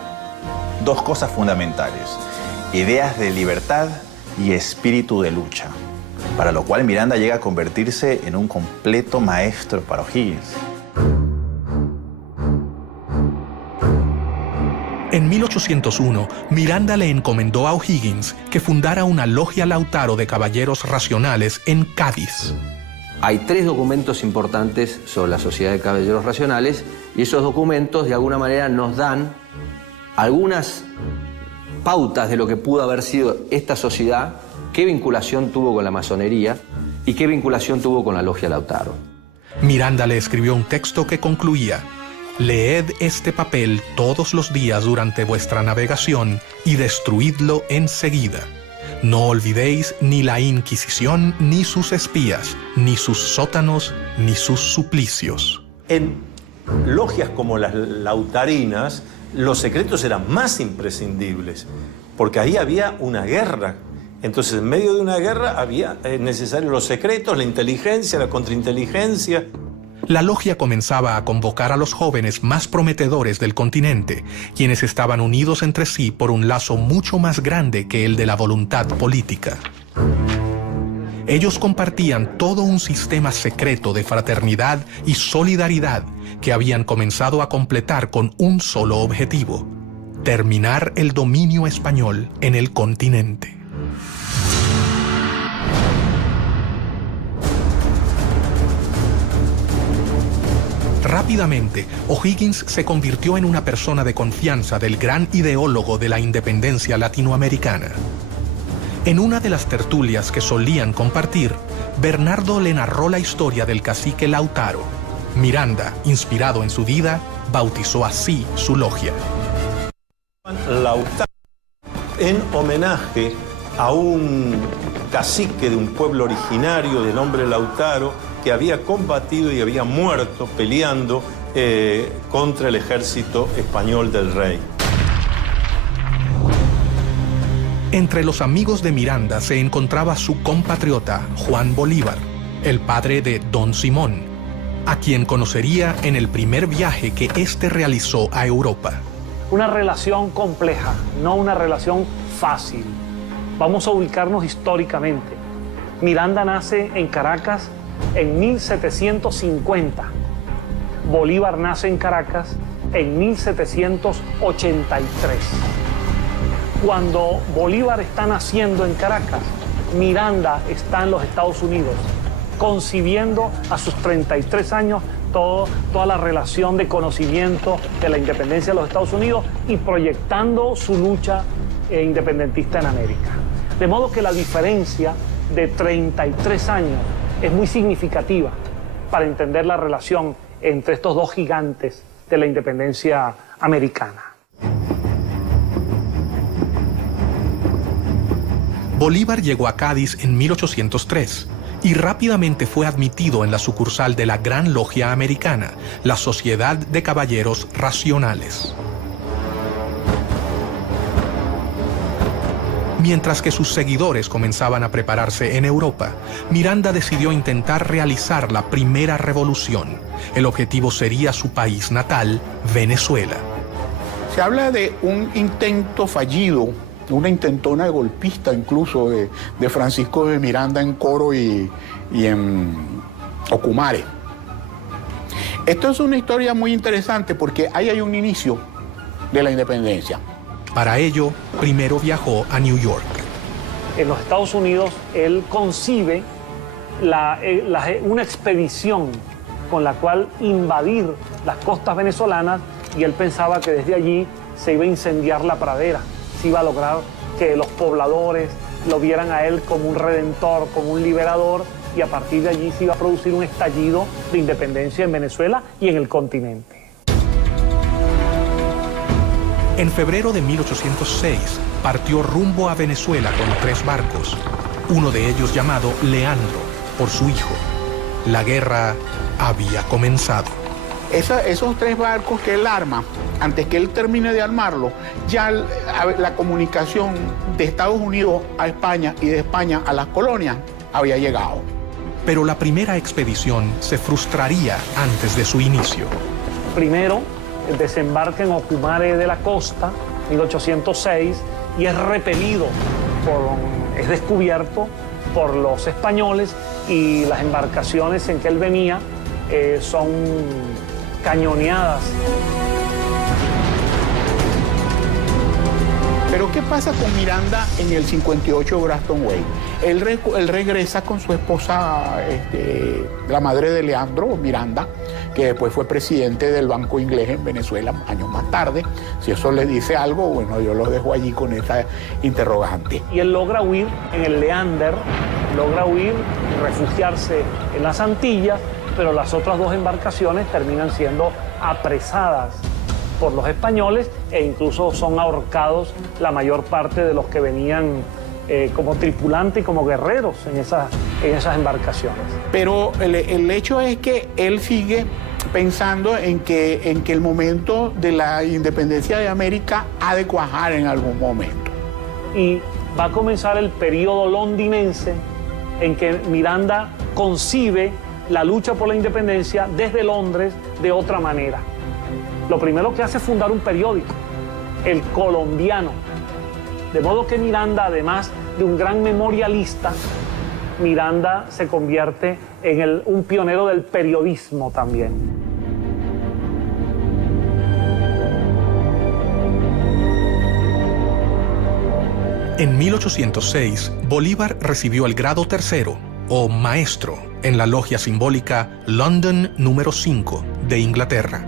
2 cosas fundamentales: ideas de libertad y espíritu de lucha, para lo cual Miranda llega a convertirse en un completo maestro para O'Higgins. En 1801, Miranda le encomendó a O'Higgins que fundara una logia Lautaro de caballeros racionales en Cádiz. Hay 3 documentos importantes sobre la Sociedad de Caballeros Racionales y esos documentos de alguna manera nos dan algunas pautas de lo que pudo haber sido esta sociedad, qué vinculación tuvo con la masonería y qué vinculación tuvo con la logia Lautaro. Miranda le escribió un texto que concluía: «Leed este papel todos los días durante vuestra navegación y destruidlo enseguida. No olvidéis ni la Inquisición, ni sus espías, ni sus sótanos, ni sus suplicios». En logias como las lautarinas, los secretos eran más imprescindibles, porque ahí había una guerra. Entonces, en medio de una guerra había necesarios los secretos, la inteligencia, la contrainteligencia. La logia comenzaba a convocar a los jóvenes más prometedores del continente, quienes estaban unidos entre sí por un lazo mucho más grande que el de la voluntad política. Ellos compartían todo un sistema secreto de fraternidad y solidaridad que habían comenzado a completar con un solo objetivo: terminar el dominio español en el continente. Rápidamente, O'Higgins se convirtió en una persona de confianza del gran ideólogo de la independencia latinoamericana. En una de las tertulias que solían compartir, Bernardo le narró la historia del cacique Lautaro. Miranda, inspirado en su vida, bautizó así su logia. Lautaro, en homenaje a un cacique de un pueblo originario de nombre Lautaro, que había combatido y había muerto peleando contra el ejército español del rey. Entre los amigos de Miranda se encontraba su compatriota Juan Bolívar, el padre de Don Simón, a quien conocería en el primer viaje que éste realizó a Europa. Una relación compleja, no una relación fácil. Vamos a ubicarnos históricamente. Miranda nace en Caracas en 1750. Bolívar nace en Caracas en 1783. Cuando Bolívar está naciendo en Caracas, Miranda está en los Estados Unidos, concibiendo a sus 33 años toda la relación de conocimiento de la independencia de los Estados Unidos y proyectando su lucha independentista en América. De modo que la diferencia de 33 años es muy significativa para entender la relación entre estos dos gigantes de la independencia americana. Bolívar llegó a Cádiz en 1803 y rápidamente fue admitido en la sucursal de la Gran Logia Americana, la Sociedad de Caballeros Racionales. Mientras que sus seguidores comenzaban a prepararse en Europa, Miranda decidió intentar realizar la primera revolución. El objetivo sería su país natal, Venezuela. Se habla de un intento fallido, una intentona golpista incluso de Francisco de Miranda en Coro y en Ocumare. Esto es una historia muy interesante porque ahí hay un inicio de la independencia. Para ello, primero viajó a New York. En los Estados Unidos, él concibe una expedición con la cual invadir las costas venezolanas y él pensaba que desde allí se iba a incendiar la pradera, se iba a lograr que los pobladores lo vieran a él como un redentor, como un liberador, y a partir de allí se iba a producir un estallido de independencia en Venezuela y en el continente. En febrero de 1806 partió rumbo a Venezuela con 3 barcos, uno de ellos llamado Leandro, por su hijo. La guerra había comenzado. Esos 3 barcos que él arma, antes que él termine de armarlo, ya la comunicación de Estados Unidos a España y de España a las colonias había llegado. Pero la primera expedición se frustraría antes de su inicio. Primero, desembarca en Ocumare de la Costa, 1806, y es repelido, es descubierto por los españoles, y las embarcaciones en que él venía son cañoneadas. Pero ¿qué pasa con Miranda en el 58 Grafton Way? Él regresa con su esposa, la madre de Leandro, Miranda, que después fue presidente del Banco Inglés en Venezuela años más tarde. Si eso le dice algo, bueno, yo lo dejo allí con esa interrogante. Y él logra huir en el Leander, logra huir y refugiarse en las Antillas, pero las otras 2 embarcaciones terminan siendo apresadas por los españoles e incluso son ahorcados la mayor parte de los que venían como tripulantes y como guerreros en esas embarcaciones. Pero el hecho es que él sigue pensando en que el momento de la independencia de América ha de cuajar en algún momento. Y va a comenzar el periodo londinense en que Miranda concibe la lucha por la independencia desde Londres de otra manera. Lo primero que hace es fundar un periódico, El Colombiano. De modo que Miranda, además de un gran memorialista, Miranda se convierte en un pionero del periodismo también. En 1806, Bolívar recibió el grado tercero, o maestro, en la logia simbólica London número 5 de Inglaterra.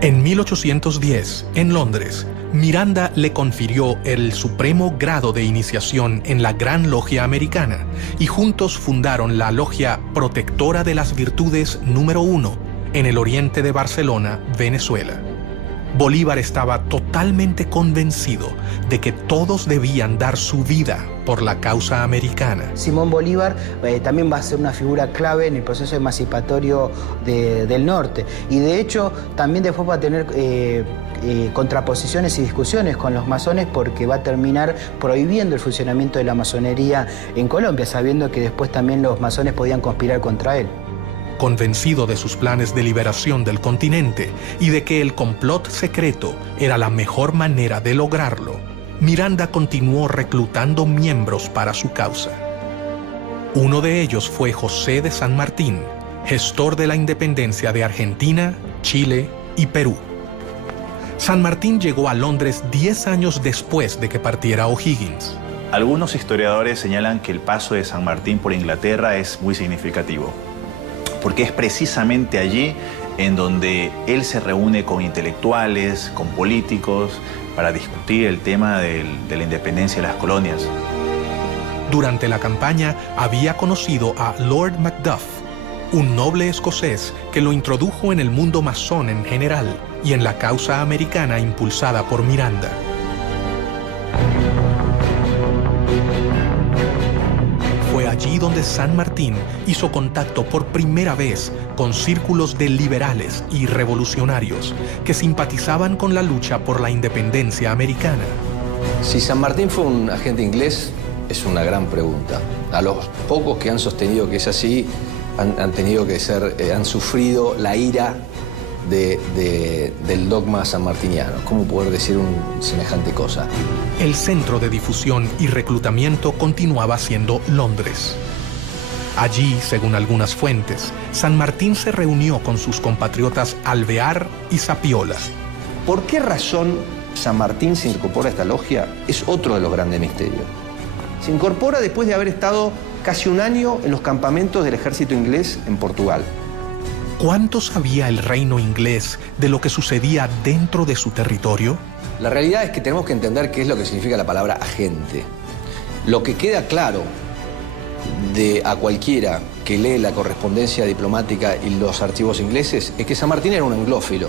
En 1810, en Londres, Miranda le confirió el supremo grado de iniciación en la Gran Logia Americana y juntos fundaron la Logia Protectora de las Virtudes número 1 en el oriente de Barcelona, Venezuela. Bolívar estaba totalmente convencido de que todos debían dar su vida por la causa americana. Simón Bolívar también va a ser una figura clave en el proceso emancipatorio del norte y de hecho también después va a tener contraposiciones y discusiones con los masones porque va a terminar prohibiendo el funcionamiento de la masonería en Colombia, sabiendo que después también los masones podían conspirar contra él. Convencido de sus planes de liberación del continente y de que el complot secreto era la mejor manera de lograrlo, Miranda continuó reclutando miembros para su causa. Uno de ellos fue José de San Martín, gestor de la independencia de Argentina, Chile y Perú. San Martín llegó a Londres 10 años después de que partiera O'Higgins. Algunos historiadores señalan que el paso de San Martín por Inglaterra es muy significativo, porque es precisamente allí en donde él se reúne con intelectuales, con políticos, para discutir el tema de la independencia de las colonias. Durante la campaña había conocido a Lord Macduff, un noble escocés que lo introdujo en el mundo masón en general y en la causa americana impulsada por Miranda. Fue allí donde San Martín hizo contacto por primera vez con círculos de liberales y revolucionarios que simpatizaban con la lucha por la independencia americana. Si San Martín fue un agente inglés, es una gran pregunta. A los pocos que han sostenido que es así, han tenido que ser, han sufrido la ira del dogma sanmartiniano. ¿Cómo poder decir semejante cosa? El centro de difusión y reclutamiento continuaba siendo Londres. Allí, según algunas fuentes, San Martín se reunió con sus compatriotas Alvear y Zapiola. ¿Por qué razón San Martín se incorpora a esta logia? Es otro de los grandes misterios. Se incorpora después de haber estado casi un año en los campamentos del ejército inglés en Portugal. ¿Cuánto sabía el reino inglés de lo que sucedía dentro de su territorio? La realidad es que tenemos que entender qué es lo que significa la palabra agente. Lo que queda claro a cualquiera que lee la correspondencia diplomática y los archivos ingleses es que San Martín era un anglófilo.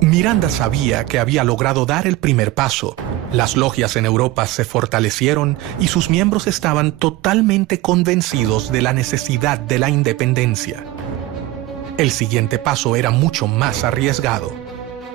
Miranda sabía que había logrado dar el primer paso. Las logias en Europa se fortalecieron y sus miembros estaban totalmente convencidos de la necesidad de la independencia. El siguiente paso era mucho más arriesgado.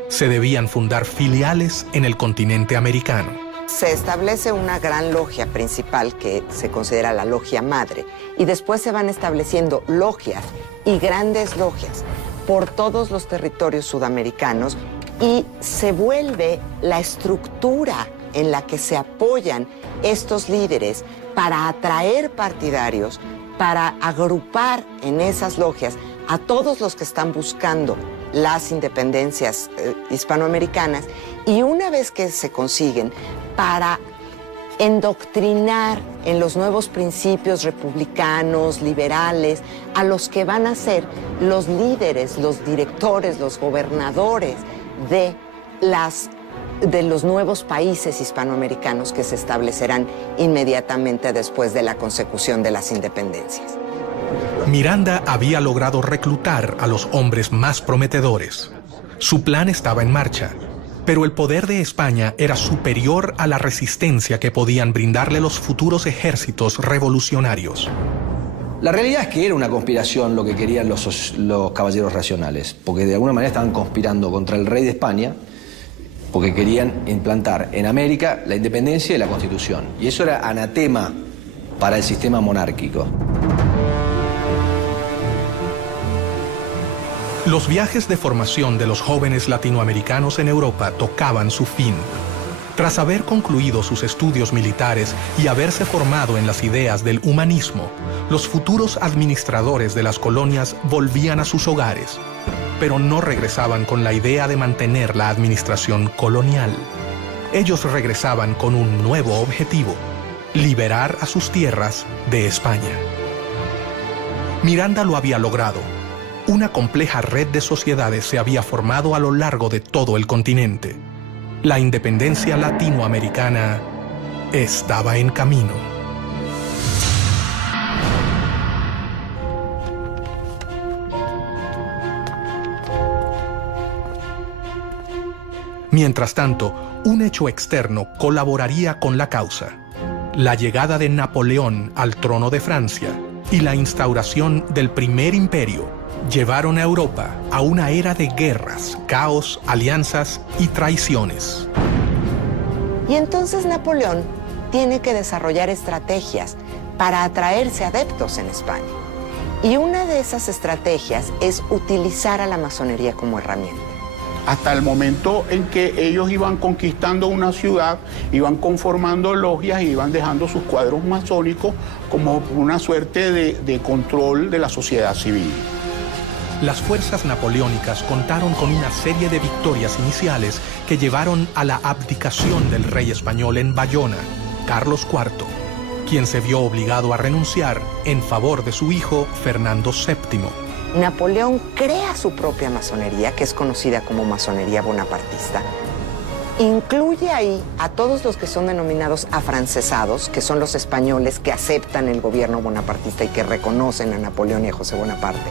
Se debían fundar filiales en el continente americano. Se establece una gran logia principal que se considera la logia madre y después se van estableciendo logias y grandes logias por todos los territorios sudamericanos y se vuelve la estructura en la que se apoyan estos líderes para atraer partidarios, para agrupar en esas logias a todos los que están buscando las independencias hispanoamericanas y una vez que se consiguen, para endoctrinar en los nuevos principios republicanos, liberales, a los que van a ser los líderes, los directores, los gobernadores de los nuevos países hispanoamericanos que se establecerán inmediatamente después de la consecución de las independencias. Miranda había logrado reclutar a los hombres más prometedores. Su plan estaba en marcha. Pero el poder de España era superior a la resistencia que podían brindarle los futuros ejércitos revolucionarios. La realidad es que era una conspiración lo que querían los caballeros racionales, porque de alguna manera estaban conspirando contra el rey de España, porque querían implantar en América la independencia y la Constitución. Y eso era anatema para el sistema monárquico. Los viajes de formación de los jóvenes latinoamericanos en Europa tocaban su fin. Tras haber concluido sus estudios militares y haberse formado en las ideas del humanismo, los futuros administradores de las colonias volvían a sus hogares, pero no regresaban con la idea de mantener la administración colonial. Ellos regresaban con un nuevo objetivo: liberar a sus tierras de España. Miranda lo había logrado. Una compleja red de sociedades se había formado a lo largo de todo el continente. La independencia latinoamericana estaba en camino. Mientras tanto, un hecho externo colaboraría con la causa: la llegada de Napoleón al trono de Francia y la instauración del Primer Imperio llevaron a Europa a una era de guerras, caos, alianzas y traiciones. Y entonces Napoleón tiene que desarrollar estrategias para atraerse adeptos en España. Y una de esas estrategias es utilizar a la masonería como herramienta. Hasta el momento en que ellos iban conquistando una ciudad, iban conformando logias y iban dejando sus cuadros masónicos como una suerte de control de la sociedad civil. Las fuerzas napoleónicas contaron con una serie de victorias iniciales que llevaron a la abdicación del rey español en Bayona, Carlos IV, quien se vio obligado a renunciar en favor de su hijo Fernando VII. Napoleón crea su propia masonería, que es conocida como masonería bonapartista. Incluye ahí a todos los que son denominados afrancesados, que son los españoles que aceptan el gobierno bonapartista y que reconocen a Napoleón y a José Bonaparte.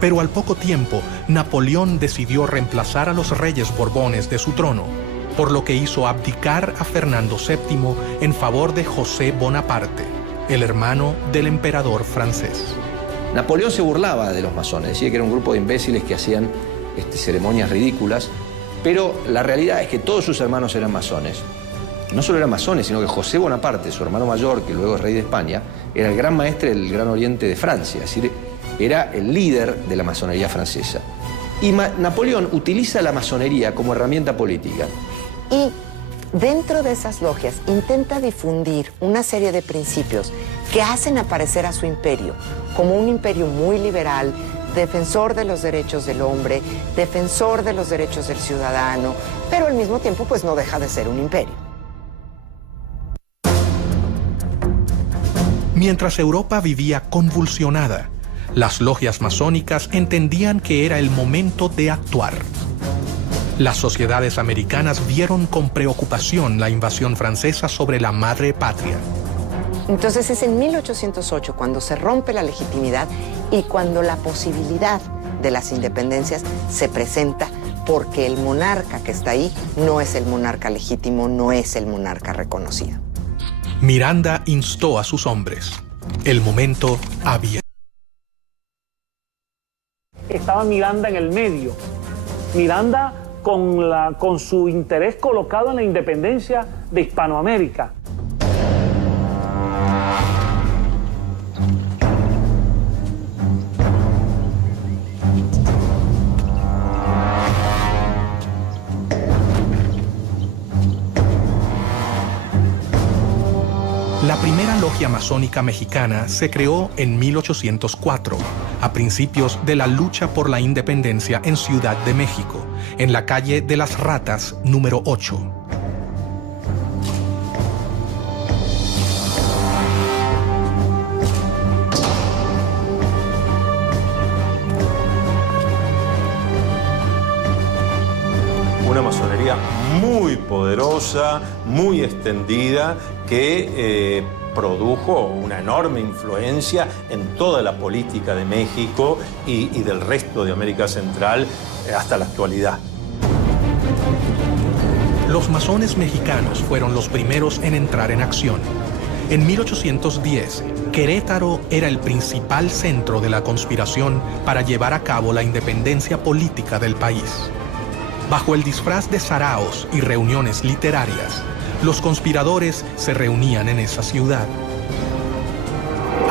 Pero al poco tiempo, Napoleón decidió reemplazar a los reyes borbones de su trono, por lo que hizo abdicar a Fernando VII en favor de José Bonaparte, el hermano del emperador francés. Napoleón se burlaba de los masones, decía que era un grupo de imbéciles que hacían ceremonias ridículas, pero la realidad es que todos sus hermanos eran masones. No solo eran masones, sino que José Bonaparte, su hermano mayor, que luego es rey de España, era el gran maestre del Gran Oriente de Francia, es decir, era el líder de la masonería francesa. Y Napoleón utiliza la masonería como herramienta política. Y dentro de esas logias intenta difundir una serie de principios que hacen aparecer a su imperio como un imperio muy liberal, defensor de los derechos del hombre, defensor de los derechos del ciudadano, pero al mismo tiempo pues no deja de ser un imperio. Mientras Europa vivía convulsionada, las logias masónicas entendían que era el momento de actuar. Las sociedades americanas vieron con preocupación la invasión francesa sobre la madre patria. Entonces es en 1808 cuando se rompe la legitimidad y cuando la posibilidad de las independencias se presenta, porque el monarca que está ahí no es el monarca legítimo, no es el monarca reconocido. Miranda instó a sus hombres. El momento había. Estaba Miranda en el medio. Miranda con su interés colocado en la independencia de Hispanoamérica. La primera logia masónica mexicana se creó en 1804, a principios de la lucha por la independencia en Ciudad de México, en la calle de las Ratas, número 8. Una masonería muy poderosa, muy extendida, que produjo una enorme influencia en toda la política de México y del resto de América Central hasta la actualidad. Los masones mexicanos fueron los primeros en entrar en acción. En 1810, Querétaro era el principal centro de la conspiración para llevar a cabo la independencia política del país. Bajo el disfraz de saraos y reuniones literarias, los conspiradores se reunían en esa ciudad.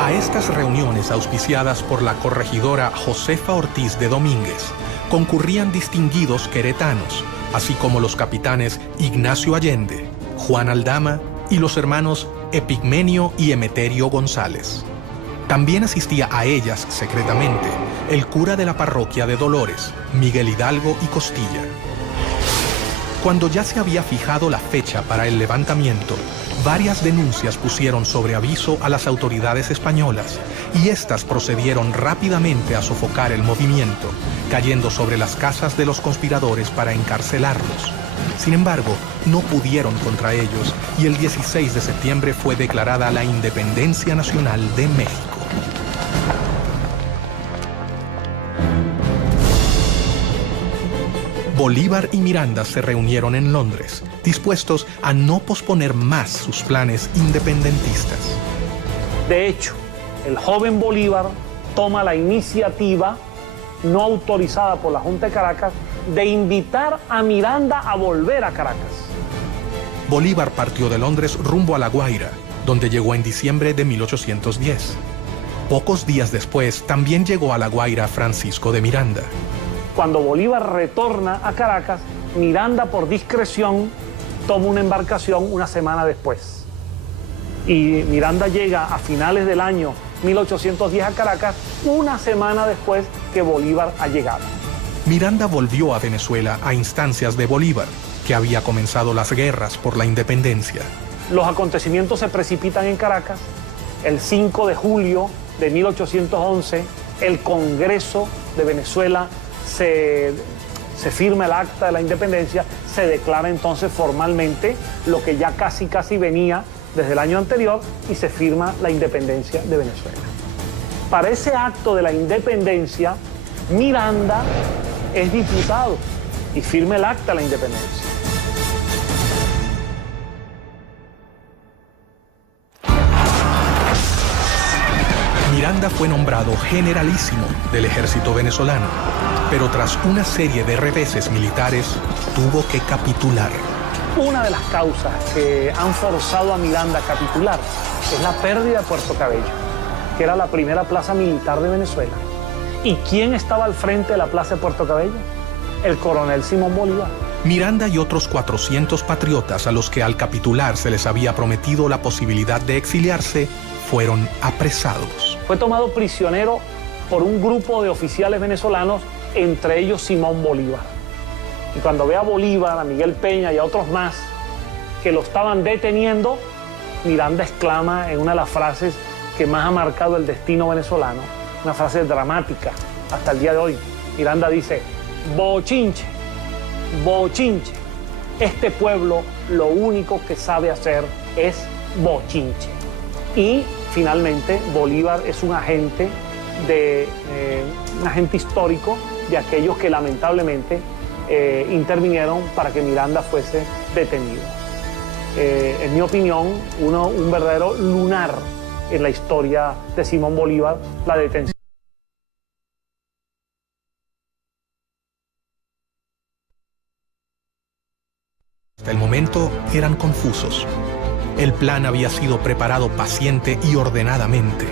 A estas reuniones auspiciadas por la corregidora Josefa Ortiz de Domínguez, concurrían distinguidos queretanos, así como los capitanes Ignacio Allende, Juan Aldama y los hermanos Epigmenio y Emeterio González. También asistía a ellas secretamente el cura de la parroquia de Dolores, Miguel Hidalgo y Costilla. Cuando ya se había fijado la fecha para el levantamiento, varias denuncias pusieron sobre aviso a las autoridades españolas y éstas procedieron rápidamente a sofocar el movimiento, cayendo sobre las casas de los conspiradores para encarcelarlos. Sin embargo, no pudieron contra ellos y el 16 de septiembre fue declarada la Independencia Nacional de México. Bolívar y Miranda se reunieron en Londres, dispuestos a no posponer más sus planes independentistas. De hecho, el joven Bolívar toma la iniciativa, no autorizada por la Junta de Caracas, de invitar a Miranda a volver a Caracas. Bolívar partió de Londres rumbo a La Guaira, donde llegó en diciembre de 1810. Pocos días después, también llegó a La Guaira Francisco de Miranda. Cuando Bolívar retorna a Caracas, Miranda, por discreción, toma una embarcación una semana después. Y Miranda llega a finales del año 1810 a Caracas, una semana después que Bolívar ha llegado. Miranda volvió a Venezuela a instancias de Bolívar, que había comenzado las guerras por la independencia. Los acontecimientos se precipitan en Caracas. El 5 de julio de 1811, el Congreso de Venezuela se firma el acta de la independencia, se declara entonces formalmente lo que ya casi venía desde el año anterior y se firma la independencia de Venezuela. Para ese acto de la independencia, Miranda es diputado y firma el acta de la independencia. Miranda fue nombrado generalísimo del ejército venezolano, pero tras una serie de reveses militares, tuvo que capitular. Una de las causas que han forzado a Miranda a capitular es la pérdida de Puerto Cabello, que era la primera plaza militar de Venezuela. ¿Y quién estaba al frente de la plaza de Puerto Cabello? El coronel Simón Bolívar. Miranda y otros 400 patriotas a los que al capitular se les había prometido la posibilidad de exiliarse, fueron apresados. Fue tomado prisionero por un grupo de oficiales venezolanos, entre ellos Simón Bolívar. Y cuando ve a Bolívar, a Miguel Peña y a otros más que lo estaban deteniendo, Miranda exclama en una de las frases que más ha marcado el destino venezolano, una frase dramática hasta el día de hoy. Miranda dice: bochinche, bochinche. Este pueblo lo único que sabe hacer es bochinche. Y finalmente Bolívar es un agente histórico de aquellos que lamentablemente intervinieron para que Miranda fuese detenido. En mi opinión, un verdadero lunar en la historia de Simón Bolívar, la detención. Hasta el momento eran confusos. El plan había sido preparado paciente y ordenadamente.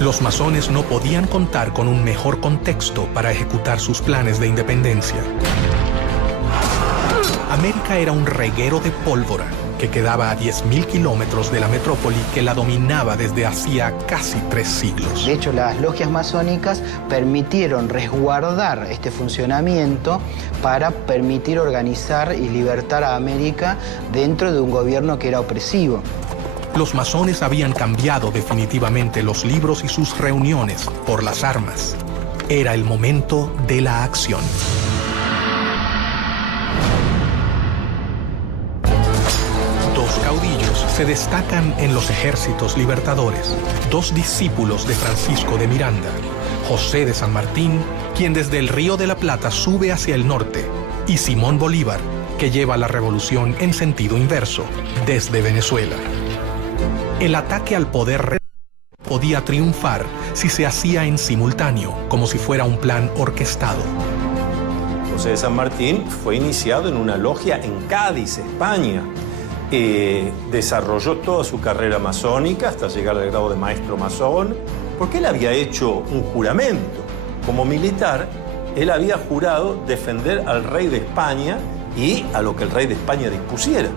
Los masones no podían contar con un mejor contexto para ejecutar sus planes de independencia. América era un reguero de pólvora que quedaba a 10.000 kilómetros de la metrópoli que la dominaba desde hacía casi 3 siglos. De hecho, las logias masónicas permitieron resguardar este funcionamiento para permitir organizar y libertar a América dentro de un gobierno que era opresivo. Los masones habían cambiado definitivamente los libros y sus reuniones por las armas. Era el momento de la acción. Dos caudillos se destacan en los ejércitos libertadores, 2 discípulos de Francisco de Miranda, José de San Martín, quien desde el Río de la Plata sube hacia el norte, y Simón Bolívar, que lleva la revolución en sentido inverso, desde Venezuela. El ataque al poder podía triunfar si se hacía en simultáneo, como si fuera un plan orquestado. José de San Martín fue iniciado en una logia en Cádiz, España. Desarrolló toda su carrera masónica hasta llegar al grado de maestro masón, porque él había hecho un juramento. Como militar, él había jurado defender al rey de España y a lo que el rey de España dispusiera.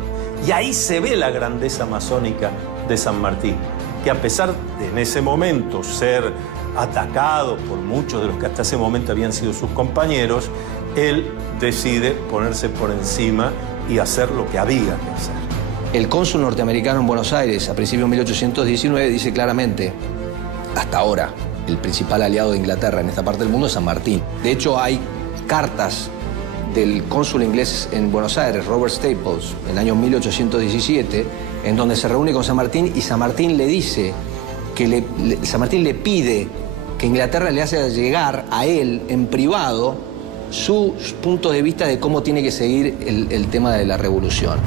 Y ahí se ve la grandeza masónica de San Martín, que a pesar de en ese momento ser atacado por muchos de los que hasta ese momento habían sido sus compañeros, él decide ponerse por encima y hacer lo que había que hacer. El cónsul norteamericano en Buenos Aires, a principios de 1819, dice claramente, hasta ahora, el principal aliado de Inglaterra en esta parte del mundo es San Martín. De hecho, hay cartas del cónsul inglés en Buenos Aires, Robert Staples, en el año 1817, en donde se reúne con San Martín y San Martín le dice que San Martín le pide que Inglaterra le haga llegar a él en privado su punto de vista de cómo tiene que seguir el tema de la revolución.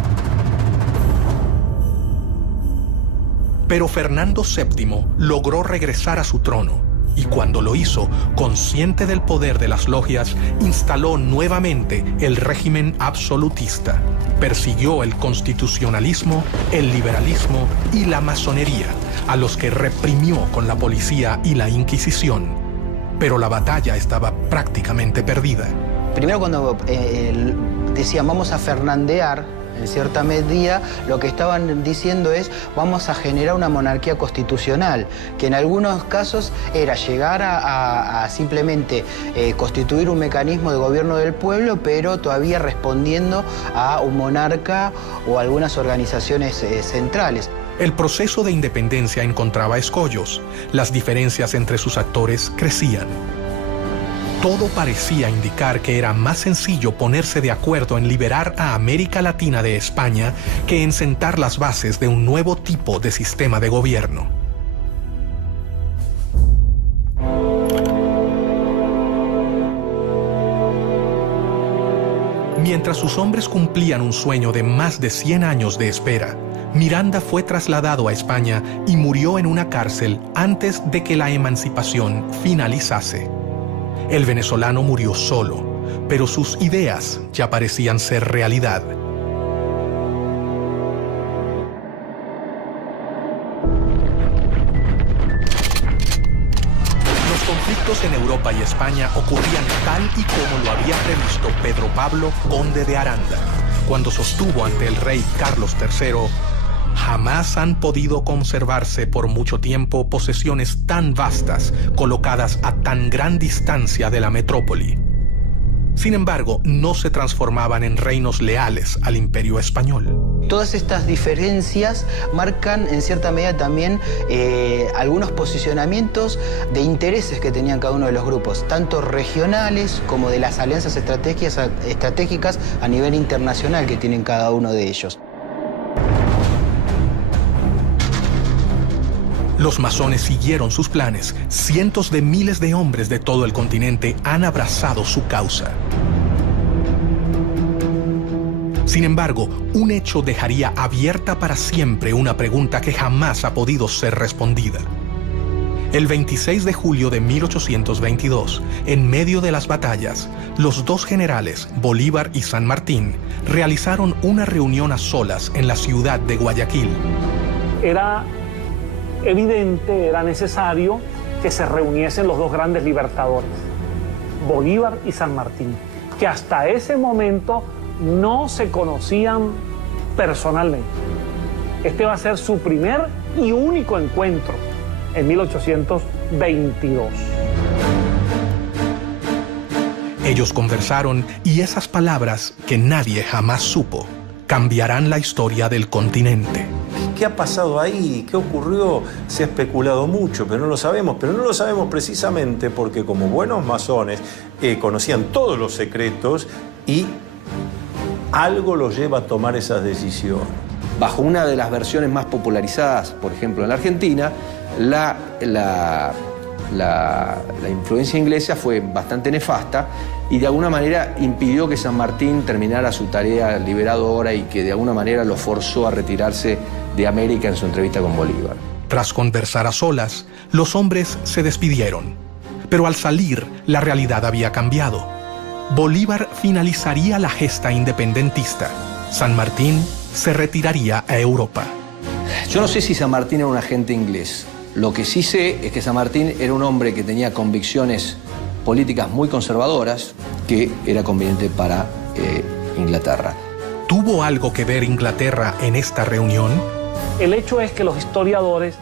Pero Fernando VII logró regresar a su trono y cuando lo hizo, consciente del poder de las logias, instaló nuevamente el régimen absolutista. Persiguió el constitucionalismo, el liberalismo y la masonería, a los que reprimió con la policía y la Inquisición. Pero la batalla estaba prácticamente perdida. Primero, cuando decían vamos a fernandear, en cierta medida lo que estaban diciendo es vamos a generar una monarquía constitucional, que en algunos casos era llegar a simplemente constituir un mecanismo de gobierno del pueblo, pero todavía respondiendo a un monarca o algunas organizaciones centrales. El proceso de independencia encontraba escollos. Las diferencias entre sus actores crecían. Todo parecía indicar que era más sencillo ponerse de acuerdo en liberar a América Latina de España que en sentar las bases de un nuevo tipo de sistema de gobierno. Mientras sus hombres cumplían un sueño de más de 100 años de espera, Miranda fue trasladado a España y murió en una cárcel antes de que la emancipación finalizase. El venezolano murió solo, pero sus ideas ya parecían ser realidad. Los conflictos en Europa y España ocurrían tal y como lo había previsto Pedro Pablo, conde de Aranda, cuando sostuvo ante el rey Carlos III: jamás han podido conservarse por mucho tiempo posesiones tan vastas, colocadas a tan gran distancia de la metrópoli. Sin embargo, no se transformaban en reinos leales al imperio español. Todas estas diferencias marcan en cierta medida también algunos posicionamientos de intereses que tenían cada uno de los grupos, tanto regionales como de las alianzas estratégicas a nivel internacional que tienen cada uno de ellos. Los masones siguieron sus planes. Cientos de miles de hombres de todo el continente han abrazado su causa. Sin embargo, un hecho dejaría abierta para siempre una pregunta que jamás ha podido ser respondida. El 26 de julio de 1822, en medio de las batallas, los dos generales, Bolívar y San Martín, realizaron una reunión a solas en la ciudad de Guayaquil. Era evidente, era necesario que se reuniesen los dos grandes libertadores, Bolívar y San Martín, que hasta ese momento no se conocían personalmente. Este va a ser su primer y único encuentro en 1822. Ellos conversaron y esas palabras que nadie jamás supo cambiarán la historia del continente. ¿Qué ha pasado ahí? ¿Qué ocurrió? Se ha especulado mucho, pero no lo sabemos. Pero no lo sabemos precisamente porque como buenos masones conocían todos los secretos y algo los lleva a tomar esas decisiones. Bajo una de las versiones más popularizadas, por ejemplo, en la Argentina, la influencia inglesa fue bastante nefasta y de alguna manera impidió que San Martín terminara su tarea liberadora y que de alguna manera lo forzó a retirarse de América en su entrevista con Bolívar. Tras conversar a solas, los hombres se despidieron. Pero al salir, la realidad había cambiado. Bolívar finalizaría la gesta independentista. San Martín se retiraría a Europa. Yo no sé si San Martín era un agente inglés. Lo que sí sé es que San Martín era un hombre que tenía convicciones políticas muy conservadoras que era conveniente para Inglaterra. ¿Tuvo algo que ver Inglaterra en esta reunión? El hecho es que los historiadores,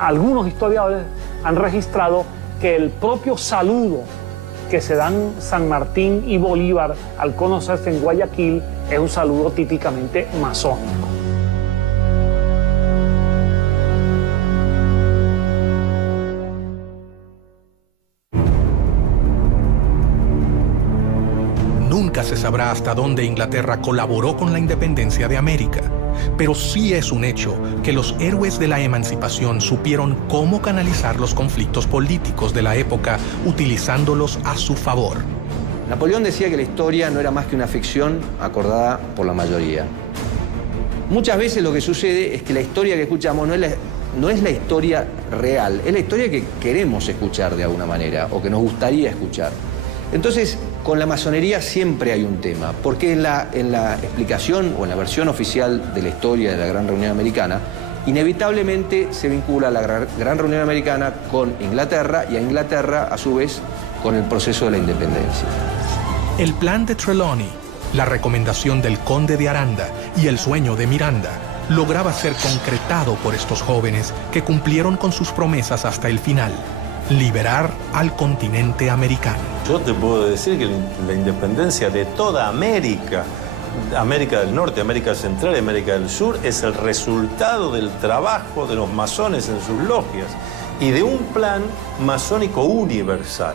algunos historiadores, han registrado que el propio saludo que se dan San Martín y Bolívar al conocerse en Guayaquil es un saludo típicamente masónico. Nunca se sabrá hasta dónde Inglaterra colaboró con la independencia de América, pero sí es un hecho que los héroes de la emancipación supieron cómo canalizar los conflictos políticos de la época utilizándolos a su favor. Napoleón decía que la historia no era más que una ficción acordada por la mayoría. Muchas veces lo que sucede es que la historia que escuchamos no es la historia real, es la historia que queremos escuchar de alguna manera o que nos gustaría escuchar. Entonces, con la masonería siempre hay un tema, porque en la explicación o en la versión oficial de la historia de la Gran Reunión Americana, inevitablemente se vincula la Gran Reunión Americana con Inglaterra y a Inglaterra, a su vez, con el proceso de la independencia. El plan de Trelawney, la recomendación del conde de Aranda y el sueño de Miranda lograba ser concretado por estos jóvenes que cumplieron con sus promesas hasta el final: liberar al continente americano. Yo te puedo decir que la independencia de toda América, América del Norte, América Central y América del Sur, es el resultado del trabajo de los masones en sus logias y de un plan masónico universal.